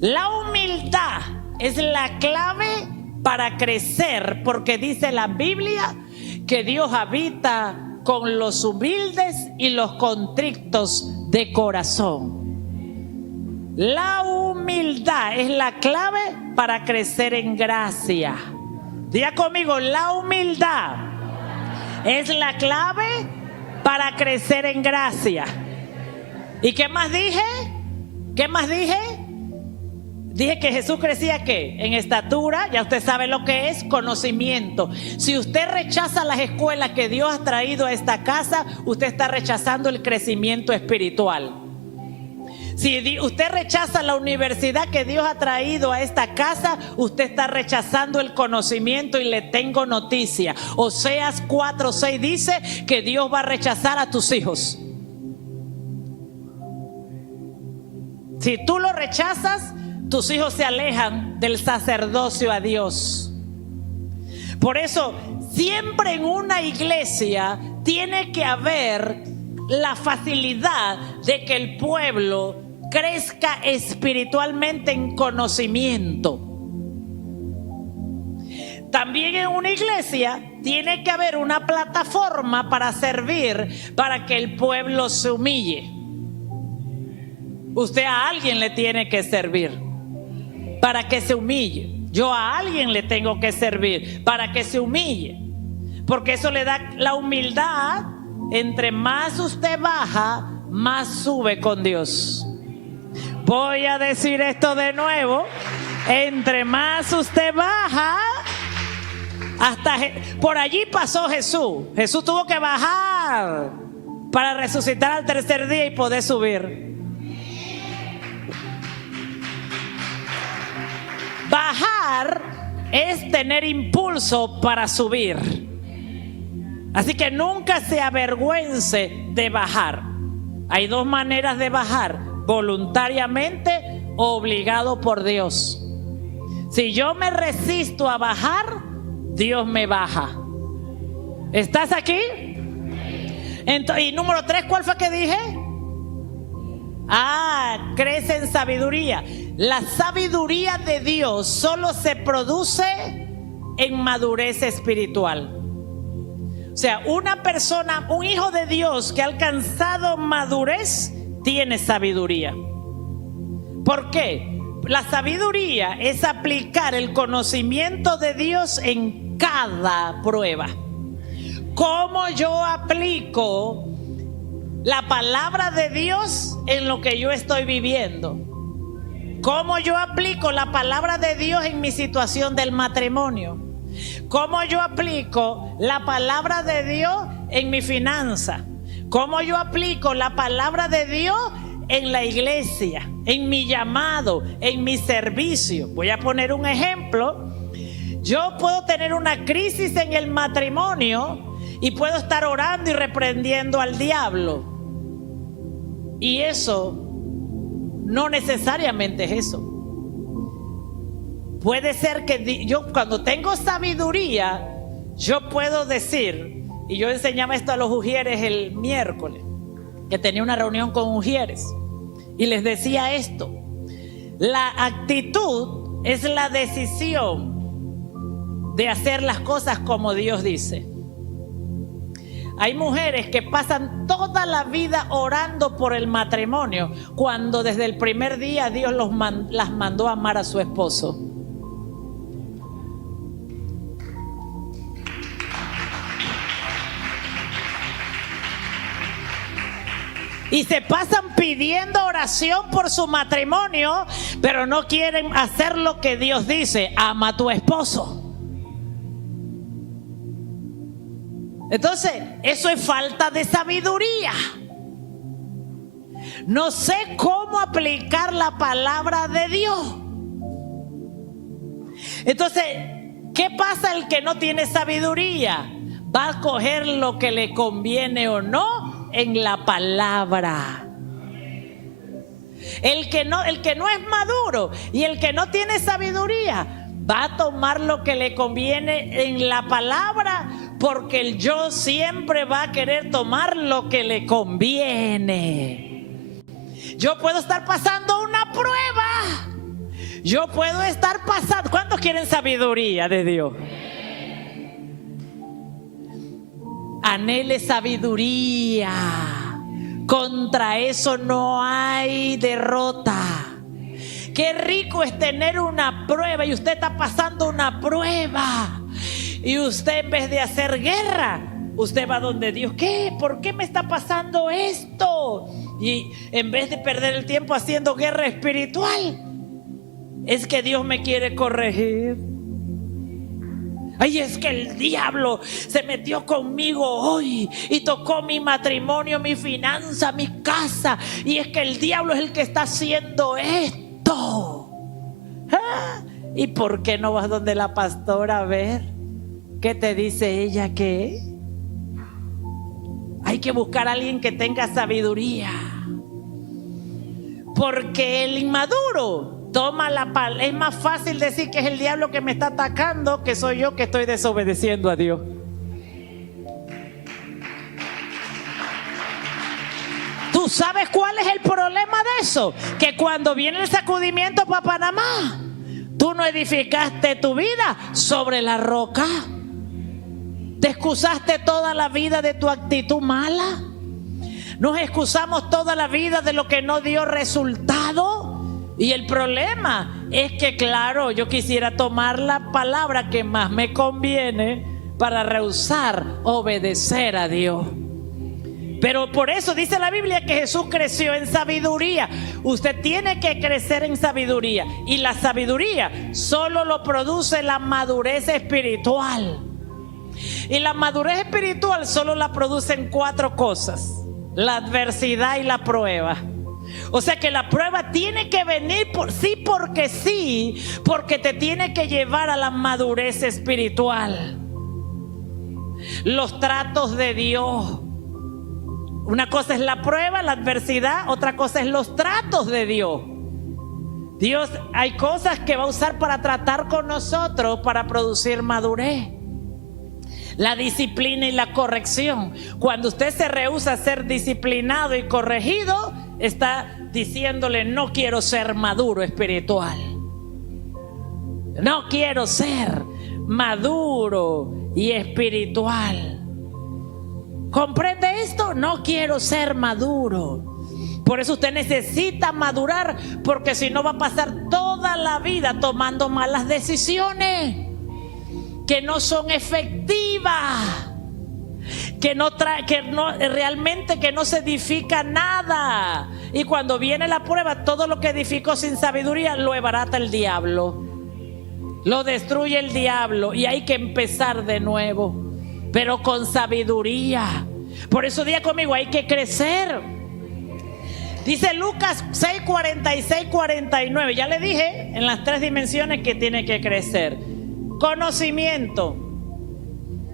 La humildad es la clave para crecer, porque dice la Biblia que Dios habita con los humildes y los contritos de corazón. La humildad es la clave para crecer en gracia. Diga conmigo, la humildad es la clave para crecer en gracia. ¿Y qué más dije? ¿Qué más dije? Dije que Jesús crecía ¿qué? En estatura, ya usted sabe lo que es, conocimiento. Si usted rechaza las escuelas que Dios ha traído a esta casa, usted está rechazando el crecimiento espiritual. Si usted rechaza la universidad que Dios ha traído a esta casa, usted está rechazando el conocimiento. Y le tengo noticia: Oseas 4:6 dice que Dios va a rechazar a tus hijos. Si tú lo rechazas, tus hijos se alejan del sacerdocio a Dios. Por eso, siempre en una iglesia tiene que haber la facilidad de que el pueblo crezca espiritualmente en conocimiento. También en una iglesia tiene que haber una plataforma para servir, para que el pueblo se humille. Usted a alguien le tiene que servir para que se humille. Yo a alguien le tengo que servir para que se humille, porque eso le da la humildad. Entre más usted baja, más sube con Dios. Voy a decir esto de nuevo: entre más usted baja, hasta por allí pasó Jesús. Jesús tuvo que bajar para resucitar al tercer día y poder subir. Bajar es tener impulso para subir. Así que nunca se avergüence de bajar. Hay dos maneras de bajar: voluntariamente o obligado por Dios. Si yo me resisto a bajar, Dios me baja. ¿Estás aquí? Entonces, y número 3, ¿cuál fue que dije? Crece en sabiduría. La sabiduría de Dios solo se produce en madurez espiritual. O sea, una persona, un hijo de Dios que ha alcanzado madurez, tiene sabiduría. ¿Por qué? La sabiduría es aplicar el conocimiento de Dios en cada prueba. ¿Cómo yo aplico la palabra de Dios en lo que yo estoy viviendo? ¿Cómo yo aplico la palabra de Dios en mi situación del matrimonio? ¿Cómo yo aplico la palabra de Dios en mi finanza? ¿Cómo yo aplico la palabra de Dios en la iglesia, en mi llamado, en mi servicio? Voy a poner un ejemplo. Yo puedo tener una crisis en el matrimonio y puedo estar orando y reprendiendo al diablo. Y eso no necesariamente es eso. Puede ser que yo, cuando tengo sabiduría, yo puedo decir, y yo enseñaba esto a los ujieres el miércoles, que tenía una reunión con ujieres, y les decía esto: la actitud es la decisión de hacer las cosas como Dios dice. Hay mujeres que pasan toda la vida orando por el matrimonio, cuando desde el primer día Dios las mandó a amar a su esposo. y se pasan pidiendo oración por su matrimonio, pero no quieren hacer lo que Dios dice: ama a tu esposo. Entonces, eso es falta de sabiduría. No sé cómo aplicar la palabra de Dios. Entonces, ¿qué pasa el que no tiene sabiduría? Va a coger lo que le conviene o no en la palabra. El que no es maduro y el que no tiene sabiduría va a tomar lo que le conviene en la palabra, porque el yo siempre va a querer tomar lo que le conviene. Yo puedo estar pasando una prueba. Yo puedo estar pasando. ¿Cuántos quieren sabiduría de Dios? Anhele sabiduría. Contra eso no hay derrota. Qué rico es tener una prueba y usted está pasando una prueba. Y usted, en vez de hacer guerra, usted va donde Dios. ¿Qué? ¿Por qué me está pasando esto? Y en vez de perder el tiempo haciendo guerra espiritual, es que Dios me quiere corregir. Ay, es que el diablo se metió conmigo hoy y tocó mi matrimonio, mi finanza, mi casa. Y es que el diablo es el que está haciendo esto. ¿Ah? ¿Y por qué no vas donde la pastora a ver qué te dice ella? ¿Qué? Hay que buscar a alguien que tenga sabiduría. Porque el inmaduro toma la palabra. Es más fácil decir que es el diablo que me está atacando que soy yo que estoy desobedeciendo a Dios. ¿Tú sabes cuál es el problema de eso? Que cuando viene el sacudimiento para Panamá, tú no edificaste tu vida sobre la roca. Te excusaste toda la vida de tu actitud mala. Nos excusamos toda la vida de lo que no dio resultado. Y el problema es que, claro, yo quisiera tomar la palabra que más me conviene para rehusar obedecer a Dios. Pero por eso dice la Biblia que Jesús creció en sabiduría. Usted tiene que crecer en sabiduría. Y la sabiduría solo lo produce la madurez espiritual. Y la madurez espiritual solo la producen 4 cosas: la adversidad y la prueba. O sea que la prueba tiene que venir porque te tiene que llevar a la madurez espiritual. Los tratos de Dios. Una cosa es la prueba, la adversidad, otra cosa es los tratos de Dios. Dios hay cosas que va a usar para tratar con nosotros para producir madurez. La disciplina y la corrección. Cuando usted se rehúsa a ser disciplinado y corregido, está diciéndole: no quiero ser maduro espiritual. No quiero ser maduro y espiritual. ¿Comprende esto? No quiero ser maduro. Por eso usted necesita madurar, porque si no va a pasar toda la vida tomando malas decisiones que no son efectivas, que realmente no se edifica nada. Y cuando viene la prueba, todo lo que edificó sin sabiduría lo abarata el diablo, lo destruye el diablo, y hay que empezar de nuevo, pero con sabiduría. Por eso diga conmigo: hay que crecer. Dice Lucas 6, 46, 49. Ya le dije en las 3 dimensiones que tiene que crecer. Conocimiento.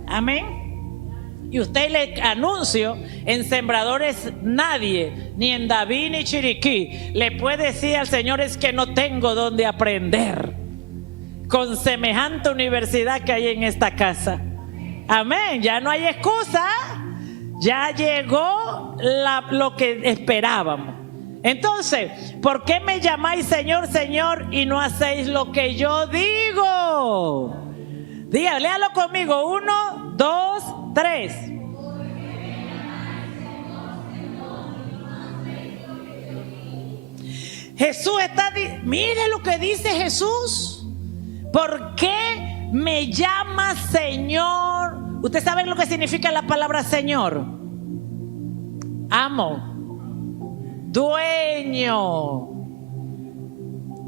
Amén. Y usted le anuncio: en Sembradores nadie, ni en David ni Chiriquí, le puede decir al Señor: es que no tengo donde aprender, con semejante universidad que hay en esta casa. Amén. Ya no hay excusa. Ya llegó lo que esperábamos. Entonces, ¿por qué me llamáis Señor, Señor, y no hacéis lo que yo digo? Diga, léalo conmigo. 1, 2, 3. Jesús está mire lo que dice Jesús. ¿Por qué me llamas Señor? ¿Usted sabe lo que significa la palabra Señor? Amo. dueño.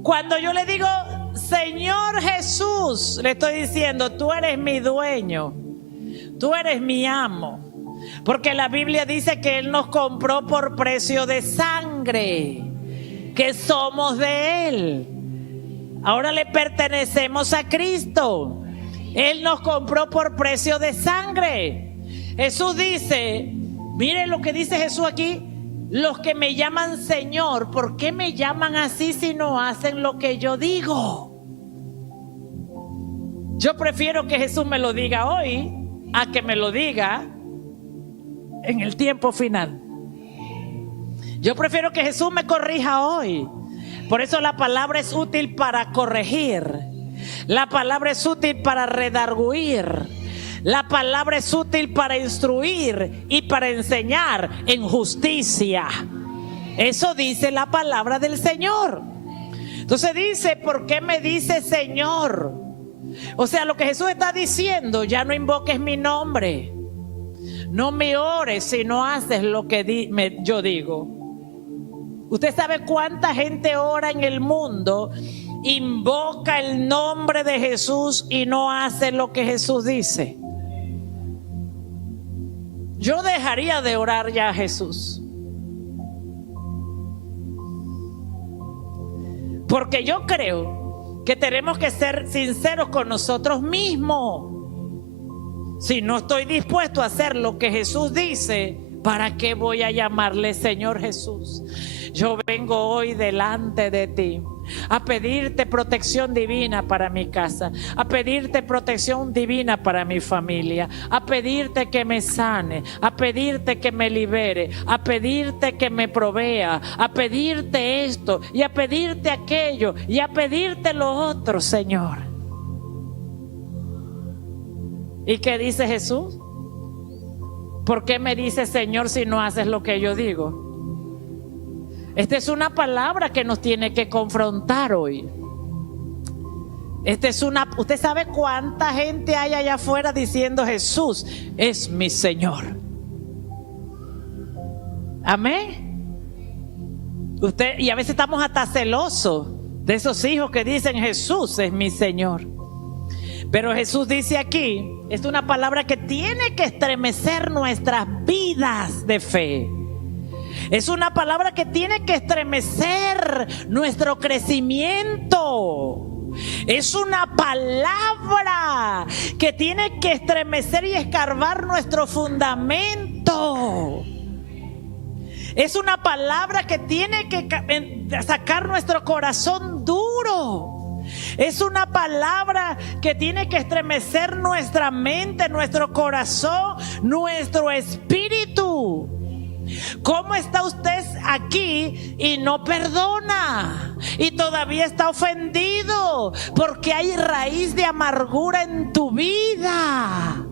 Cuando yo le digo Señor Jesús, le estoy diciendo, tú eres mi dueño, tú eres mi amo, porque la Biblia dice que Él nos compró por precio de sangre, que somos de Él. Ahora le pertenecemos a Cristo. Él nos compró por precio de sangre. Jesús dice, miren lo que dice Jesús aquí: los que me llaman Señor, ¿por qué me llaman así si no hacen lo que yo digo? Yo prefiero que Jesús me lo diga hoy a que me lo diga en el tiempo final. Yo prefiero que Jesús me corrija hoy. Por eso la palabra es útil para corregir. La palabra es útil para redarguir. La palabra es útil para instruir y para enseñar en justicia. Eso dice la palabra del Señor. Entonces dice, ¿por qué me dice Señor? O sea, lo que Jesús está diciendo: ya no invoques mi nombre, no me ores si no haces lo que yo digo. Usted sabe cuánta gente ora en el mundo, invoca el nombre de Jesús y no hace lo que Jesús dice. Yo dejaría de orar ya a Jesús, porque yo creo que tenemos que ser sinceros con nosotros mismos. Si no estoy dispuesto a hacer lo que Jesús dice, ¿para qué voy a llamarle Señor Jesús? Yo vengo hoy delante de ti a pedirte protección divina para mi casa, a pedirte protección divina para mi familia, a pedirte que me sane, a pedirte que me libere, a pedirte que me provea, a pedirte esto y a pedirte aquello y a pedirte lo otro, Señor. ¿Y qué dice Jesús? ¿Por qué me dices Señor si no haces lo que yo digo? Esta es una palabra que nos tiene que confrontar hoy. Usted sabe cuánta gente hay allá afuera diciendo Jesús es mi Señor. Amén. Y a veces estamos hasta celosos de esos hijos que dicen Jesús es mi Señor. Pero Jesús dice aquí, es una palabra que tiene que estremecer nuestras vidas de fe. Es una palabra que tiene que estremecer nuestro crecimiento. Es una palabra que tiene que estremecer y escarbar nuestro fundamento. Es una palabra que tiene que sacar nuestro corazón duro. Es una palabra que tiene que estremecer nuestra mente, nuestro corazón, nuestro espíritu. ¿Cómo está usted aquí y no perdona? Y todavía está ofendido porque hay raíz de amargura en tu vida.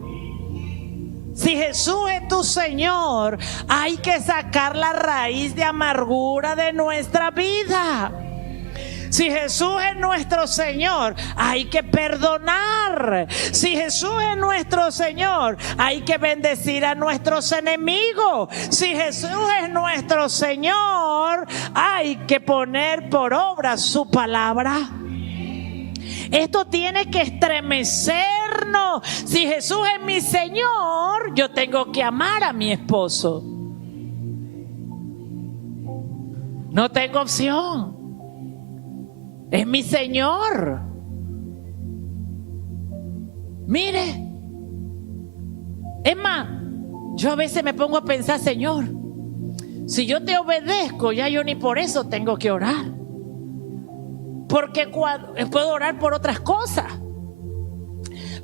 Si Jesús es tu Señor, hay que sacar la raíz de amargura de nuestra vida. Si Jesús es nuestro Señor, hay que perdonar. Si Jesús es nuestro Señor, hay que bendecir a nuestros enemigos. Si Jesús es nuestro Señor, hay que poner por obra su palabra. Esto tiene que estremecernos. Si Jesús es mi Señor, yo tengo que amar a mi esposo. No tengo opción. Es mi Señor. Mire, es más, yo a veces me pongo a pensar, Señor, si yo te obedezco, ya yo ni por eso tengo que orar. Porque puedo orar por otras cosas.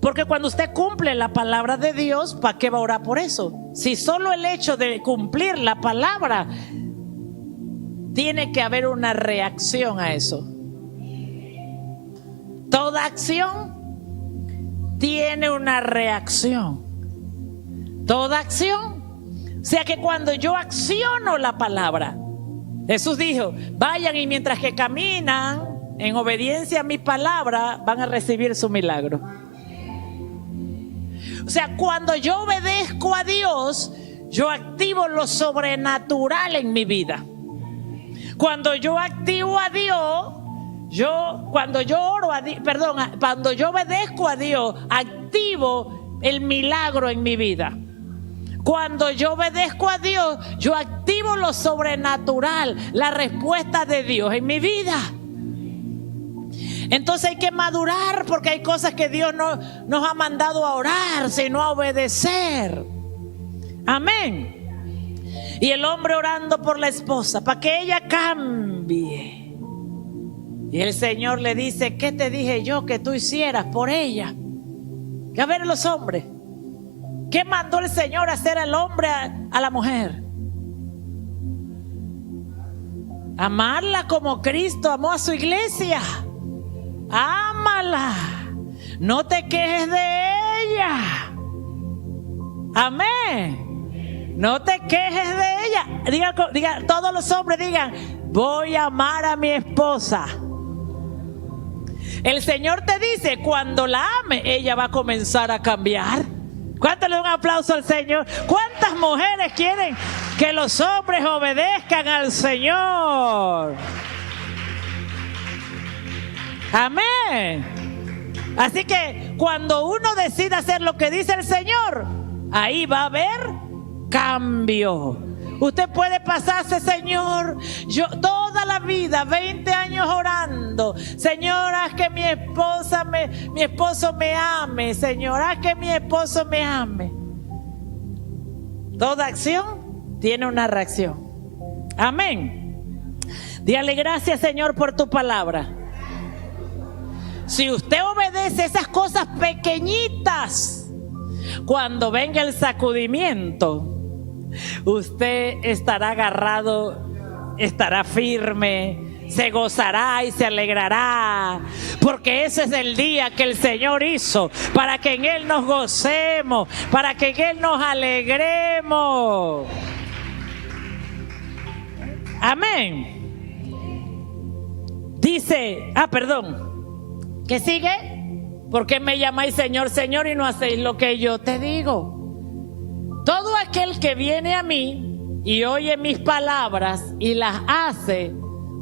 Porque cuando usted cumple la palabra de Dios, ¿para qué va a orar por eso? Si solo el hecho de cumplir la palabra, tiene que haber una reacción a eso. Toda acción tiene una reacción. Toda acción. O sea que cuando yo acciono la palabra, Jesús dijo, vayan y mientras que caminan en obediencia a mi palabra, van a recibir su milagro. O sea, cuando yo obedezco a Dios, yo activo lo sobrenatural en mi vida. Cuando yo activo a Dios, cuando yo obedezco a Dios, activo el milagro en mi vida. Cuando yo obedezco a Dios, yo activo lo sobrenatural, la respuesta de Dios en mi vida. Entonces hay que madurar, porque hay cosas que Dios no nos ha mandado a orar, sino a obedecer. Amén. Y el hombre orando por la esposa para que ella cambie. Y el Señor le dice: ¿qué te dije yo que tú hicieras por ella? Que a ver los hombres, ¿qué mandó el Señor hacer al hombre a la mujer? Amarla como Cristo amó a su iglesia. Ámala, no te quejes de ella. Amén. No te quejes de ella. Diga, todos los hombres digan: voy a amar a mi esposa. El Señor te dice: cuando la ame, ella va a comenzar a cambiar. ¿Cuánto le dan un aplauso al Señor? ¿Cuántas mujeres quieren que los hombres obedezcan al Señor? Amén. Así que cuando uno decide hacer lo que dice el Señor, ahí va a haber cambio. Usted puede pasarse: Señor, yo toda la vida, 20 años orando, Señor, haz que mi esposo me ame, Señor, haz que mi esposo me ame. Toda acción tiene una reacción. Amén. Dígale: gracias, Señor, por tu palabra. Si usted obedece esas cosas pequeñitas, cuando venga el sacudimiento, usted estará agarrado, estará firme, se gozará y se alegrará, porque ese es el día que el Señor hizo para que en Él nos gocemos, para que en Él nos alegremos. Amén. Dice, ¿qué sigue? ¿Por qué me llamáis Señor, Señor y no hacéis lo que yo te digo? Todo aquel que viene a mí y oye mis palabras y las hace,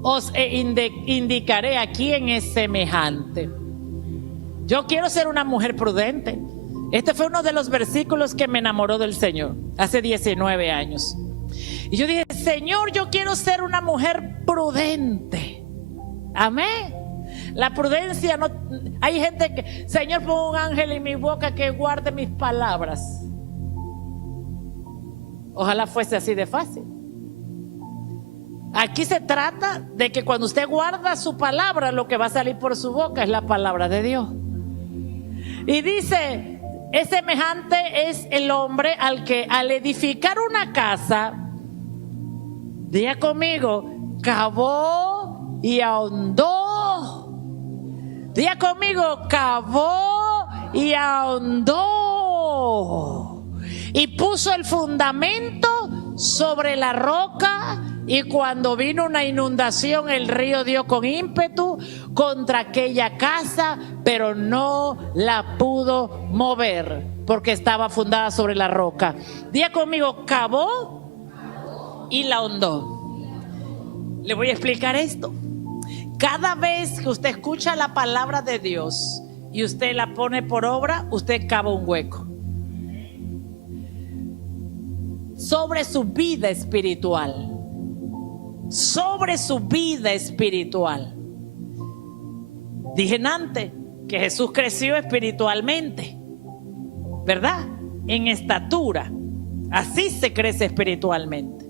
os indicaré a quién es semejante. Yo quiero ser una mujer prudente. Este fue uno de los versículos que me enamoró del Señor hace 19 años. Y yo dije: Señor, yo quiero ser una mujer prudente. Amén. La prudencia no... Hay gente que: Señor, pon un ángel en mi boca que guarde mis palabras. Ojalá fuese así de fácil. Aquí se trata de que cuando usted guarda su palabra, lo que va a salir por su boca es la palabra de Dios. Y dice: es semejante es el hombre al que al edificar una casa, diga conmigo, cavó y ahondó. Diga conmigo, cavó y ahondó. Y puso el fundamento sobre la roca, y cuando vino una inundación, el río dio con ímpetu contra aquella casa, pero no la pudo mover, porque estaba fundada sobre la roca. Diga conmigo, cavó y la ahondó. Le voy a explicar esto. Cada vez que usted escucha la palabra de Dios y usted la pone por obra, usted cava un hueco sobre su vida espiritual. Sobre su vida espiritual. Dije antes que Jesús creció espiritualmente, ¿verdad? En estatura. Así se crece espiritualmente.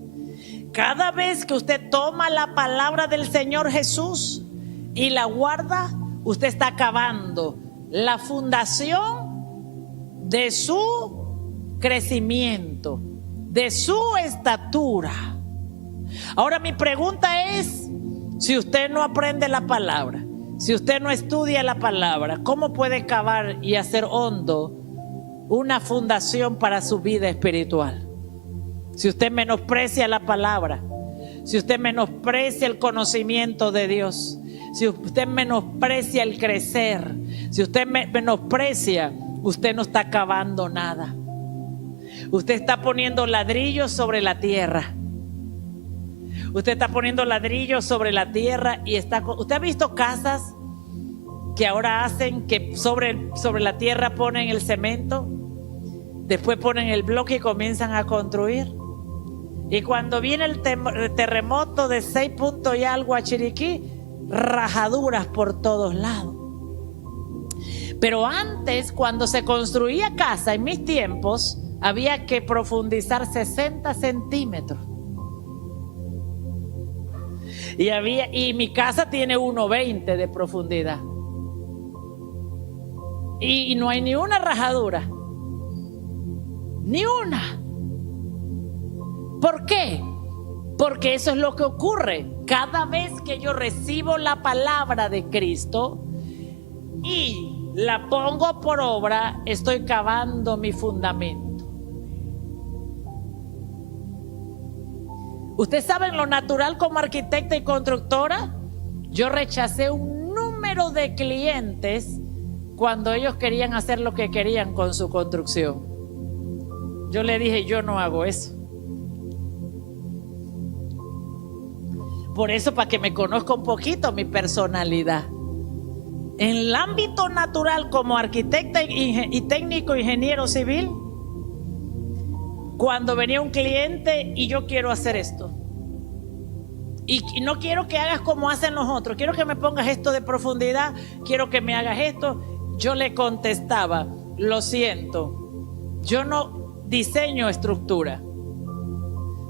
Cada vez que usted toma la palabra del Señor Jesús y la guarda, usted está cavando la fundación de su crecimiento, de su estatura. Ahora mi pregunta es: si usted no aprende la palabra, si usted no estudia la palabra, ¿cómo puede cavar y hacer hondo una fundación para su vida espiritual? Si usted menosprecia la palabra, si usted menosprecia el conocimiento de Dios, si usted menosprecia el crecer, si usted menosprecia, usted no está cavando nada. Usted está poniendo ladrillos sobre la tierra. Usted está poniendo ladrillos sobre la tierra y ¿usted ha visto casas que ahora hacen que sobre la tierra ponen el cemento? Después ponen el bloque y comienzan a construir. Y cuando viene el terremoto de 6 puntos y algo a Chiriquí, rajaduras por todos lados. Pero antes, cuando se construía casa, en mis tiempos, había que profundizar 60 centímetros. Y mi casa tiene 1,20 de profundidad. Y no hay ni una rajadura. Ni una. ¿Por qué? Porque eso es lo que ocurre. Cada vez que yo recibo la palabra de Cristo y la pongo por obra, estoy cavando mi fundamento. Usted sabe, en lo natural, como arquitecta y constructora, yo rechacé un número de clientes cuando ellos querían hacer lo que querían con su construcción. Yo le dije, yo no hago eso. Por eso, para que me conozca un poquito mi personalidad. En el ámbito natural, como arquitecta y técnico ingeniero civil, cuando venía un cliente y yo quiero hacer esto, y no quiero que hagas como hacen los otros, quiero que me pongas esto de profundidad, quiero que me hagas esto, yo le contestaba, lo siento, yo no diseño estructura,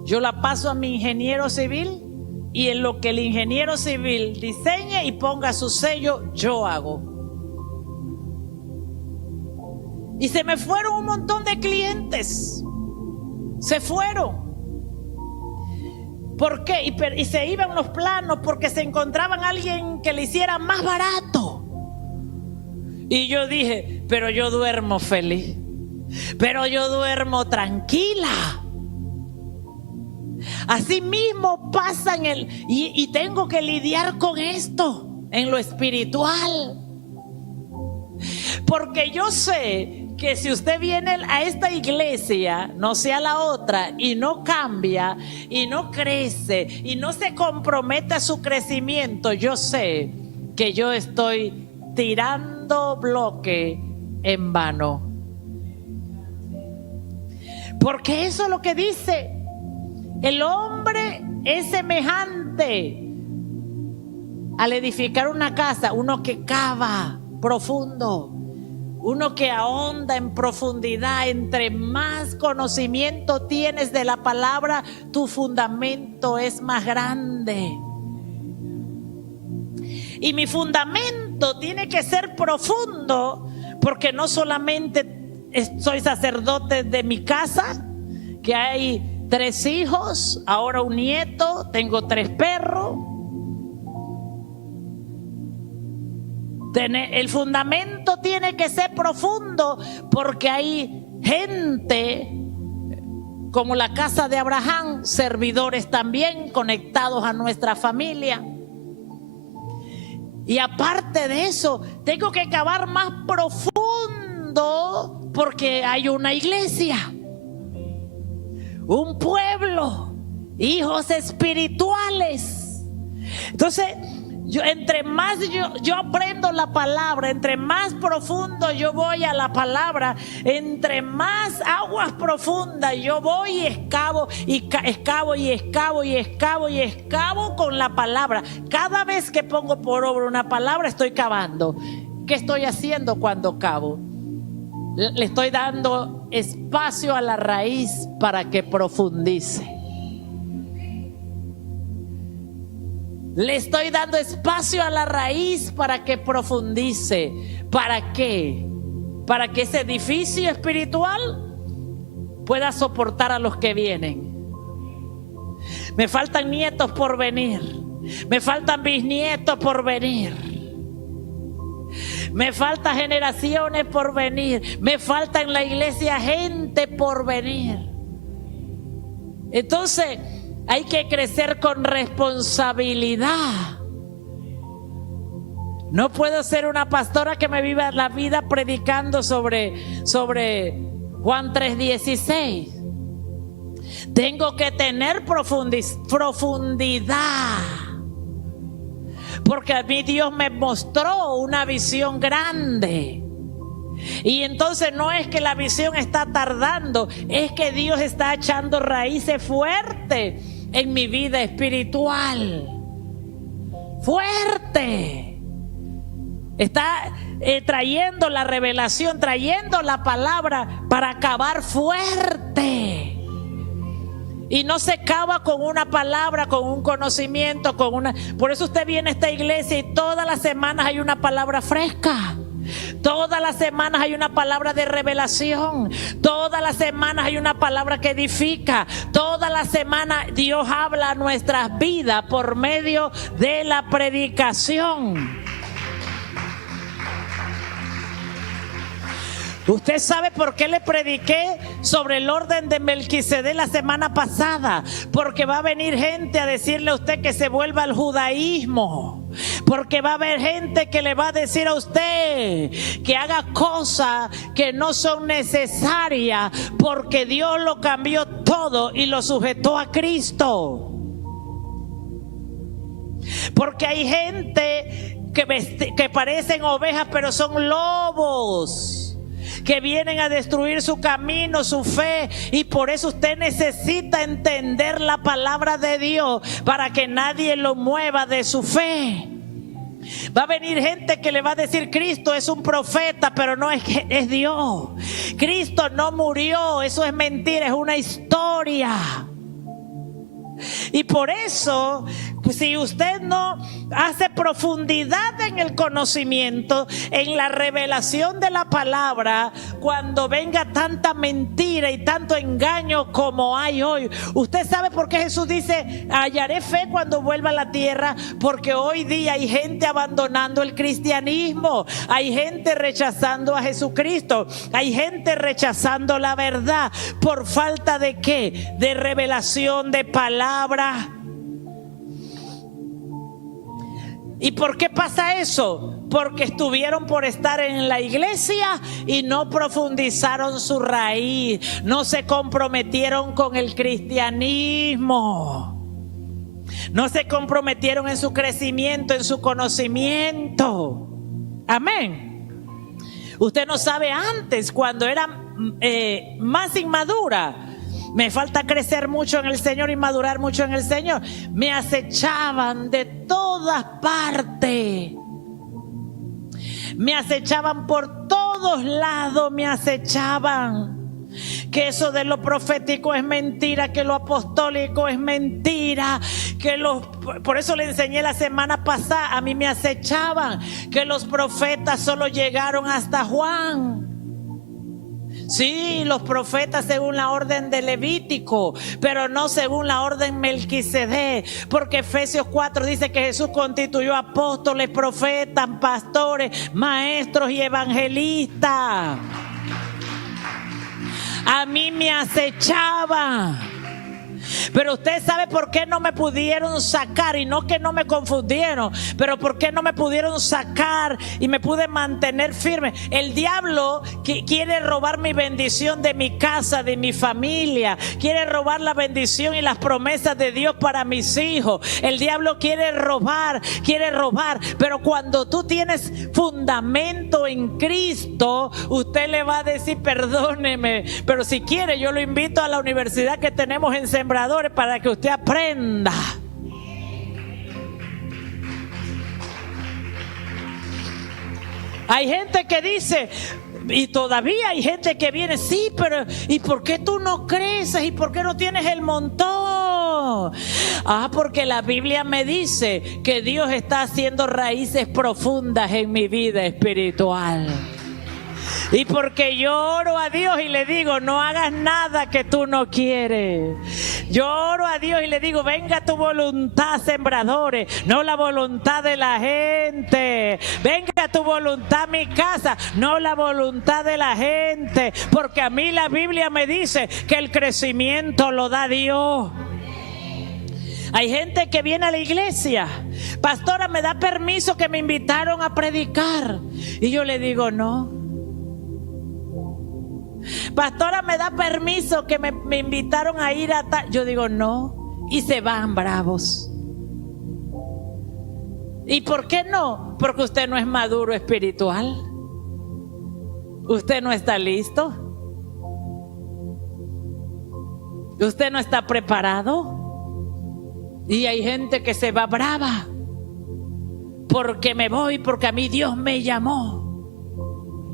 yo la paso a mi ingeniero civil, y en lo que el ingeniero civil diseñe y ponga su sello, yo hago. Y se me fueron un montón de clientes. Se fueron. ¿Por qué? Y se iban los planos porque se encontraban a alguien que le hiciera más barato. Y yo dije, pero yo duermo feliz. Pero yo duermo tranquila. Así mismo pasa y tengo que lidiar con esto en lo espiritual. Porque yo sé que si usted viene a esta iglesia, no sea la otra, y no cambia, y no crece, y no se compromete a su crecimiento, yo sé que yo estoy tirando bloque en vano. Porque eso es lo que dice. El hombre es semejante al edificar una casa, uno que cava profundo, uno que ahonda en profundidad. Entre más conocimiento tienes de la palabra, tu fundamento es más grande. Y mi fundamento tiene que ser profundo, porque no solamente soy sacerdote de mi casa, que hay 3 hijos, ahora un nieto, tengo 3 perros. El fundamento tiene que ser profundo, porque hay gente como la casa de Abraham, servidores también conectados a nuestra familia. Y aparte de eso, tengo que cavar más profundo, porque hay una iglesia, un pueblo, hijos espirituales. Entonces, entre más yo aprendo la palabra, entre más profundo yo voy a la palabra, entre más aguas profundas yo voy y escavo con la palabra. Cada vez que pongo por obra una palabra, estoy cavando. ¿Qué estoy haciendo cuando cavo? Le estoy dando espacio a la raíz para que profundice. Le estoy dando espacio a la raíz para que profundice. ¿Para qué? Para que ese edificio espiritual pueda soportar a los que vienen. Me faltan nietos por venir. Me faltan bisnietos por venir. Me faltan generaciones por venir. Me falta en la iglesia gente por venir. Entonces, hay que crecer con responsabilidad. No puedo ser una pastora que me viva la vida predicando sobre Juan 3:16. Tengo que tener profundidad. Porque a mí Dios me mostró una visión grande. Y entonces no es que la visión está tardando, es que Dios está echando raíces fuertes en mi vida espiritual. Fuerte. Está trayendo la revelación, trayendo la palabra para acabar fuerte. Y no se acaba con una palabra, con un conocimiento, con una... Por eso usted viene a esta iglesia y todas las semanas hay una palabra fresca. Todas las semanas hay una palabra de revelación. Todas las semanas hay una palabra que edifica. Todas las semanas Dios habla a nuestras vidas por medio de la predicación. Usted sabe por qué le prediqué sobre el orden de Melquisedec la semana pasada. Porque va a venir gente a decirle a usted que se vuelva al judaísmo. Porque va a haber gente que le va a decir a usted que haga cosas que no son necesarias, porque Dios lo cambió todo y lo sujetó a Cristo. Porque hay gente que parecen ovejas pero son lobos, que vienen a destruir su camino, su fe. Y por eso usted necesita entender la palabra de Dios para que nadie lo mueva de su fe. Va a venir gente que le va a decir: Cristo es un profeta, pero no es que es Dios. Cristo no murió, eso es mentira, es una historia. Y por eso, pues, si usted no hace profundidad en el conocimiento, en la revelación de la palabra, cuando venga tanta mentira y tanto engaño como hay hoy. Usted sabe por qué Jesús dice: hallaré fe cuando vuelva a la tierra. Porque hoy día hay gente abandonando el cristianismo, hay gente rechazando a Jesucristo, hay gente rechazando la verdad. ¿Por falta de qué? De revelación de palabra. ¿Y por qué pasa eso? Porque estuvieron por estar en la iglesia y no profundizaron su raíz, no se comprometieron con el cristianismo, no se comprometieron en su crecimiento, en su conocimiento. Amén. Usted no sabe, antes, cuando era más inmadura, me falta crecer mucho en el Señor y madurar mucho en el Señor, me acechaban de todas partes. Me acechaban por todos lados, me acechaban. Que eso de lo profético es mentira, que lo apostólico es mentira, por eso le enseñé la semana pasada, a mí me acechaban que los profetas solo llegaron hasta Juan. Sí, los profetas según la orden de Levítico, pero no según la orden Melquisedec. Porque Efesios 4 dice que Jesús constituyó apóstoles, profetas, pastores, maestros y evangelistas. A mí me acechaba. Pero usted sabe por qué no me pudieron sacar, y no que no me confundieron, pero por qué no me pudieron sacar y me pude mantener firme. El diablo quiere robar mi bendición de mi casa, de mi familia, quiere robar la bendición y las promesas de Dios para mis hijos. El diablo quiere robar, pero cuando tú tienes fundamento en Cristo, usted le va a decir: perdóneme, pero si quiere yo lo invito a la universidad que tenemos en Sembradores para que usted aprenda. Hay gente que dice, y todavía hay gente que viene: sí, pero ¿y por qué tú no creces? ¿Y por qué no tienes el montón? Porque la Biblia me dice que Dios está haciendo raíces profundas en mi vida espiritual. Y porque yo oro a Dios y le digo: no hagas nada que tú no quieres. Yo oro a Dios y le digo: venga tu voluntad, Sembradores, no la voluntad de la gente. Venga tu voluntad a mi casa, no la voluntad de la gente. Porque a mí la Biblia me dice que el crecimiento lo da Dios. Hay gente que viene a la iglesia: pastora, ¿me da permiso que me invitaron a predicar? Y yo le digo: no. Pastora, ¿me da permiso que me invitaron a ir a tal? Yo digo no, y se van bravos. ¿Y por qué no? Porque usted no es maduro espiritual. Usted no está listo. Usted no está preparado. Y hay gente que se va brava. Porque me voy, porque a mí Dios me llamó.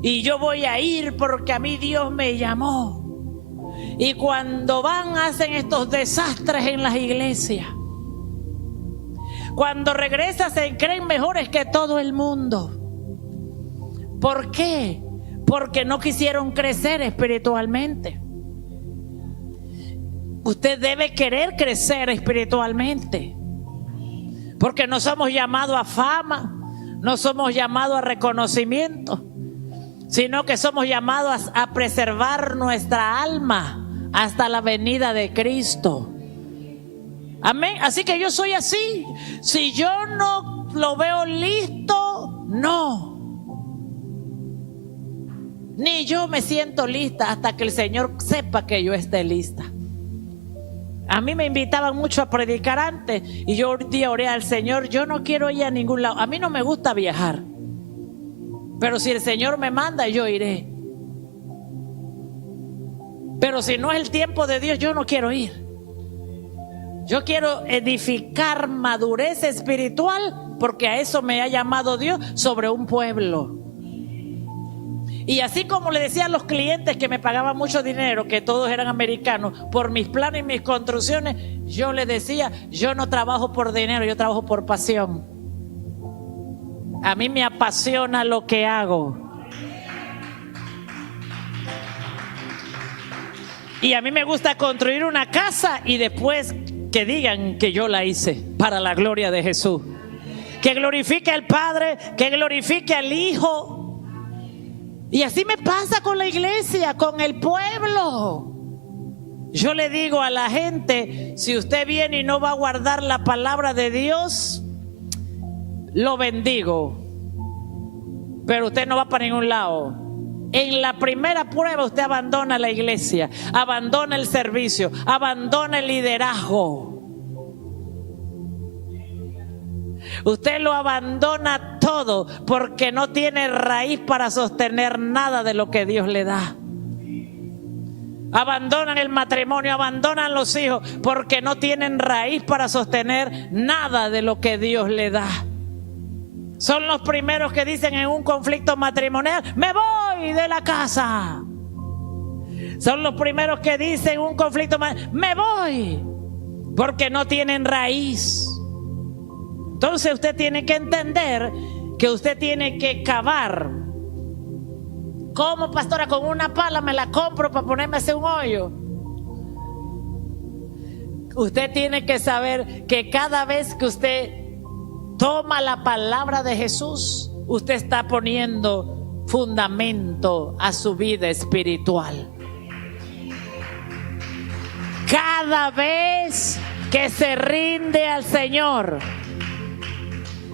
Y yo voy a ir porque a mí Dios me llamó. Y cuando van hacen estos desastres en las iglesias. Cuando regresan se creen mejores que todo el mundo. ¿Por qué? Porque no quisieron crecer espiritualmente. Usted debe querer crecer espiritualmente. Porque no somos llamados a fama, no somos llamados a reconocimiento, sino que somos llamados a preservar nuestra alma hasta la venida de Cristo. Amén. Así que yo soy así. Si yo no lo veo listo, no. Ni yo me siento lista hasta que el Señor sepa que yo esté lista. A mí me invitaban mucho a predicar antes y yo un día oré al Señor, yo no quiero ir a ningún lado. A mí no me gusta viajar, pero si el Señor me manda, yo iré. Pero si no es el tiempo de Dios, yo no quiero ir. Yo quiero edificar madurez espiritual porque a eso me ha llamado Dios sobre un pueblo. Y así como le decía a los clientes que me pagaban mucho dinero, que todos eran americanos, por mis planes y mis construcciones, yo les decía, yo no trabajo por dinero, yo trabajo por pasión. A mí me apasiona lo que hago. Y a mí me gusta construir una casa y después que digan que yo la hice para la gloria de Jesús. Que glorifique al Padre, que glorifique al Hijo. Y así me pasa con la iglesia, con el pueblo. Yo le digo a la gente, si usted viene y no va a guardar la palabra de Dios, lo bendigo. Pero usted no va para ningún lado. En la primera prueba usted abandona la iglesia, abandona el servicio, abandona el liderazgo. Usted lo abandona todo porque no tiene raíz para sostener nada de lo que Dios le da. Abandonan el matrimonio, abandonan los hijos porque no tienen raíz para sostener nada de lo que Dios le da. Son los primeros que dicen en un conflicto matrimonial, me voy de la casa. Son los primeros que dicen en un conflicto matrimonial, me voy, porque no tienen raíz. Entonces usted tiene que entender que usted tiene que cavar. ¿Cómo, pastora? Con una pala me la compro para ponerme a hacer un hoyo. Usted tiene que saber que cada vez que usted toma la palabra de Jesús, usted está poniendo fundamento a su vida espiritual. Cada vez que se rinde al Señor,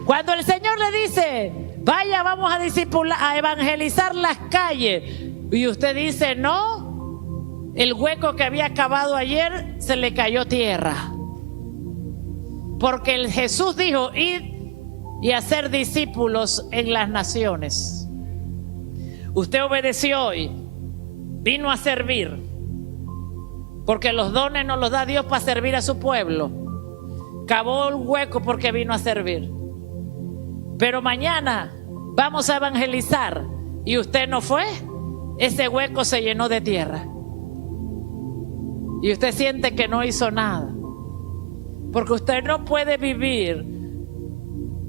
cuando el Señor le dice, vaya, vamos a discipular, a evangelizar las calles, y usted dice, no, el hueco que había cavado ayer se le cayó tierra. Porque el Jesús dijo, id y hacer discípulos en las naciones. Usted obedeció hoy, vino a servir, porque los dones nos los da Dios para servir a su pueblo. Cavó el hueco porque vino a servir. Pero mañana vamos a evangelizar y usted no fue, ese hueco se llenó de tierra. Y usted siente que no hizo nada. Porque usted no puede vivir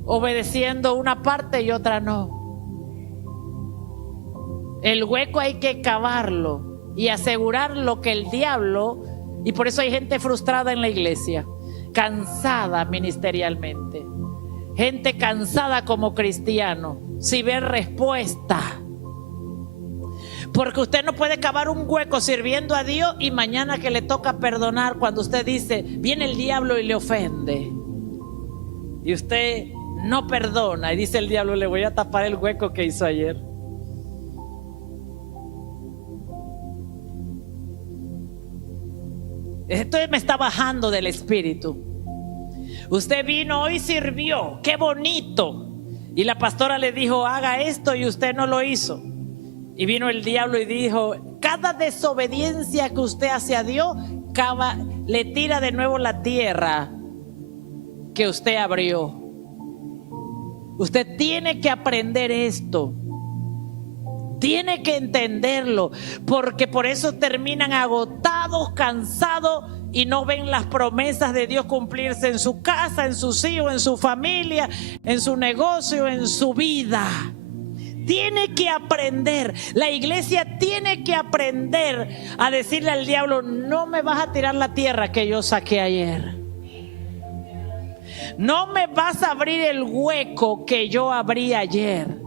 obedeciendo una parte y otra no. El hueco hay que cavarlo y asegurar lo que el diablo, y por eso hay gente frustrada en la iglesia, cansada ministerialmente. Gente cansada como cristiano, sin ver respuesta. Porque usted no puede cavar un hueco sirviendo a Dios y mañana que le toca perdonar, cuando usted dice, viene el diablo y le ofende. Y usted no perdona y dice el diablo, le voy a tapar el hueco que hizo ayer. Esto me está bajando del espíritu. Usted vino hoy, sirvió, qué bonito. Y la pastora le dijo, haga esto, y usted no lo hizo. Y vino el diablo y dijo, cada desobediencia que usted hace a Dios, le tira de nuevo la tierra que usted abrió. Usted tiene que aprender esto. Tiene que entenderlo, porque por eso terminan agotados, cansados y no ven las promesas de Dios cumplirse en su casa, en sus hijos, en su familia, en su negocio, en su vida. Tiene que aprender, la iglesia tiene que aprender a decirle al diablo, no me vas a tirar la tierra que yo saqué ayer. No me vas a abrir el hueco que yo abrí ayer.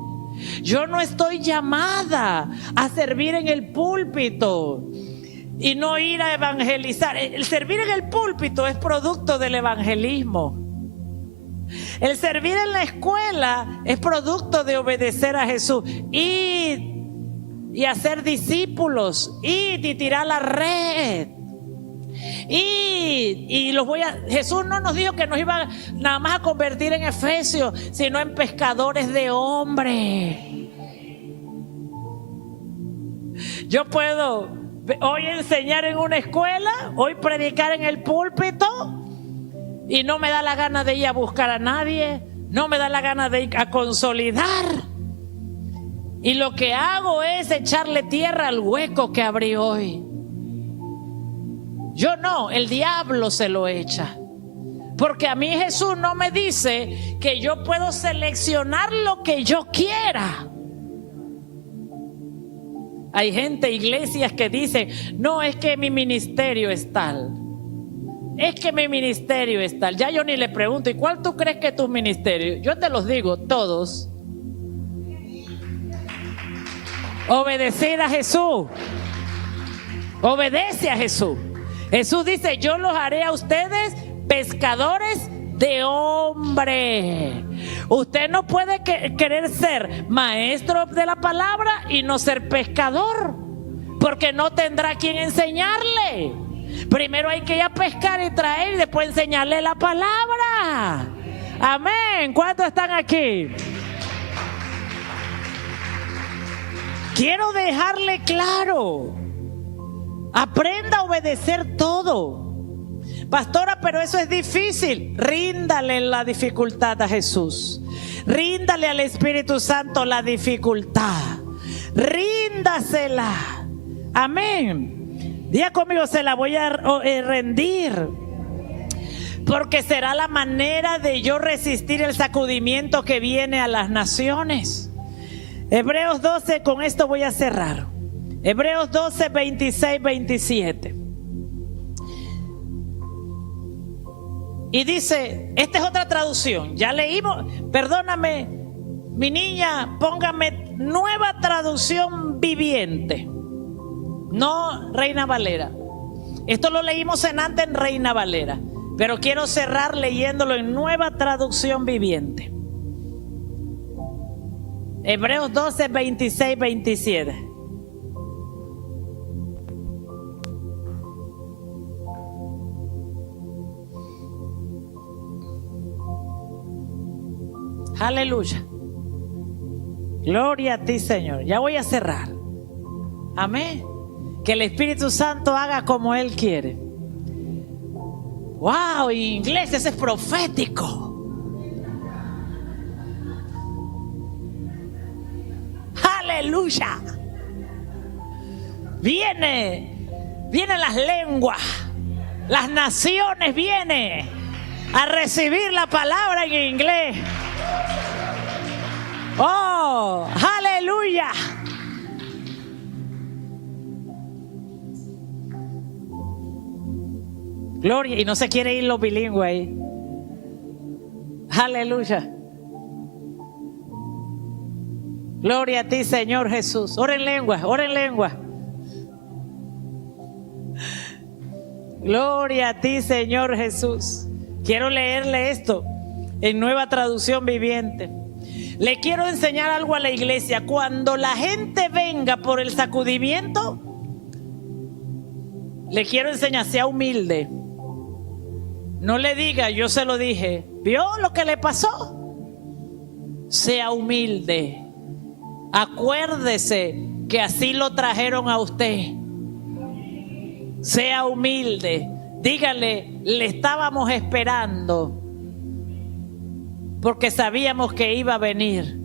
Yo no estoy llamada a servir en el púlpito y no ir a evangelizar. El servir en el púlpito es producto del evangelismo. El servir en la escuela es producto de obedecer a Jesús. Y hacer discípulos. Y tirar la red. Jesús no nos dijo que nos iba nada más a convertir en efesios, sino en pescadores de hombres. Yo puedo hoy enseñar en una escuela, hoy predicar en el púlpito, y no me da la gana de ir a buscar a nadie, no me da la gana de ir a consolidar, y lo que hago es echarle tierra al hueco que abrí hoy. Yo no, el diablo se lo echa. Porque a mí Jesús no me dice que yo puedo seleccionar lo que yo quiera. Hay gente, iglesias que dicen, no, es que mi ministerio es tal. Es que mi ministerio es tal. Ya yo ni le pregunto, ¿y cuál tú crees que es tu ministerio? Yo te los digo, todos. Obedecer a Jesús. Obedece a Jesús. Jesús dice, yo los haré a ustedes pescadores de hombres. Usted no puede querer ser maestro de la palabra y no ser pescador, porque no tendrá quien enseñarle. Primero hay que ir a pescar y traer, y después enseñarle la palabra. Amén. ¿Cuántos están aquí? Quiero dejarle claro. Aprenda a obedecer todo. Pastora, pero eso es difícil. Ríndale la dificultad a Jesús. Ríndale al Espíritu Santo la dificultad. Ríndasela. Amén. Diga conmigo, se la voy a rendir. Porque será la manera de yo resistir el sacudimiento que viene a las naciones. Hebreos 12, con esto voy a cerrar. Hebreos 12, 26, 27. Y dice, esta es otra traducción. Ya leímos, perdóname, mi niña, póngame Nueva Traducción Viviente. No Reina Valera. Esto lo leímos antes en Reina Valera, pero quiero cerrar leyéndolo en Nueva Traducción Viviente. Hebreos 12, 26, 27. Aleluya. Gloria a ti, Señor. Ya voy a cerrar. Amén. Que el Espíritu Santo haga como Él quiere. Wow, inglés, ese es profético. Aleluya. Vienen las lenguas, las naciones vienen a recibir la palabra en inglés. Oh, aleluya. Gloria, y no se quiere ir los bilingües ahí. Aleluya. Gloria a ti, Señor Jesús. Ora en lengua, ora en lengua. Gloria a ti, Señor Jesús. Quiero leerle esto en Nueva Traducción Viviente. Le quiero enseñar algo a la iglesia. Cuando la gente venga por el sacudimiento, Le quiero enseñar, sea humilde. No le diga, yo se lo dije. ¿Vio lo que le pasó? Sea humilde. Acuérdese que así lo trajeron a usted. Sea humilde. Dígale, le estábamos esperando porque sabíamos que iba a venir,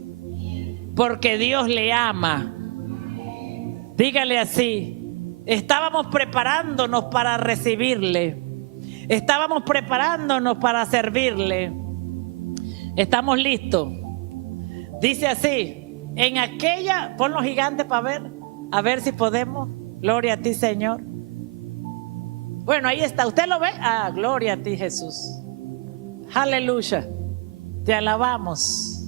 porque Dios le ama. Dígale así, estábamos preparándonos para recibirle, estábamos preparándonos para servirle. Estamos listos. Dice así, en aquella, pon los gigantes para ver, a ver si podemos. Gloria a ti, Señor. Bueno, ahí está, ¿usted lo ve? Ah, gloria a ti, Jesús. Aleluya, te alabamos.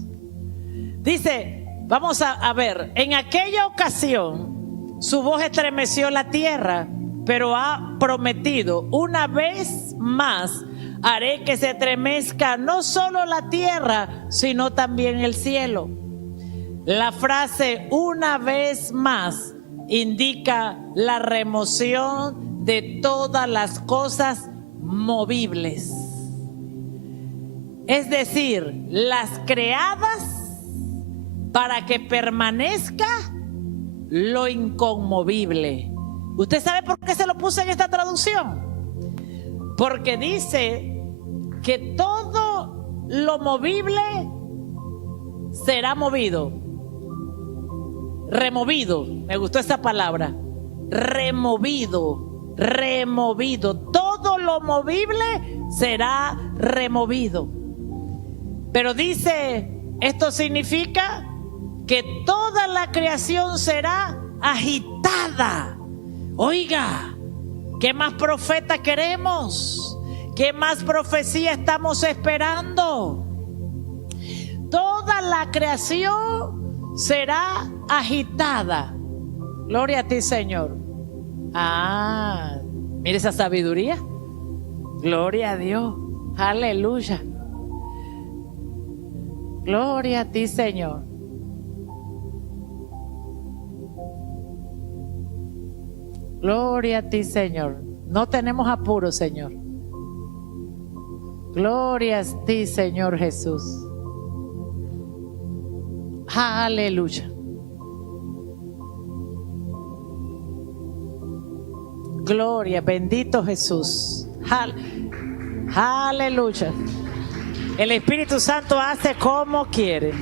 Dice, vamos a ver, en aquella ocasión su voz estremeció la tierra, pero ha prometido, una vez más haré que se estremezca no solo la tierra, sino también el cielo. La frase una vez más indica la remoción de todas las cosas movibles. Es decir, las creadas para que permanezca lo inconmovible. ¿Usted sabe por qué se lo puse en esta traducción? Porque dice que todo lo movible será movido. Removido, me gustó esa palabra. Removido. Removido, todo lo movible será removido. Pero dice, esto significa que toda la creación será agitada. Oiga, ¿qué más profeta queremos? ¿Qué más profecía estamos esperando? Toda la creación será agitada. Gloria a ti, Señor. Ah, mire esa sabiduría. Gloria a Dios. Aleluya. Gloria a ti, Señor. Gloria a ti, Señor. No tenemos apuro, Señor. Gloria a ti, Señor Jesús. Aleluya. Gloria, bendito Jesús. Aleluya. El Espíritu Santo hace como quiere.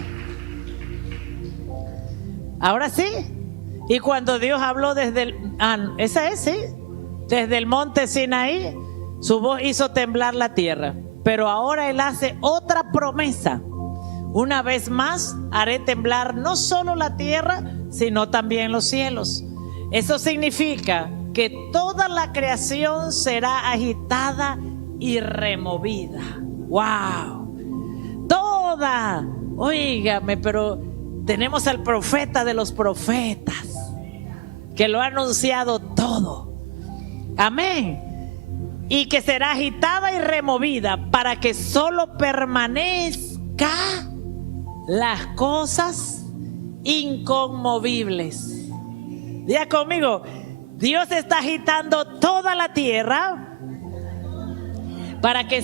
Ahora sí. Y cuando Dios habló desde el... esa es, sí. Desde el monte Sinaí, su voz hizo temblar la tierra. Pero ahora Él hace otra promesa. Una vez más haré temblar no solo la tierra, sino también los cielos. Eso significa que toda la creación será agitada y removida. ¡Wow! Toda. Óigame, pero tenemos al profeta de los profetas que lo ha anunciado todo. Amén. Y que será agitada y removida para que solo permanezca las cosas inconmovibles. Diga conmigo, Dios está agitando toda la tierra para que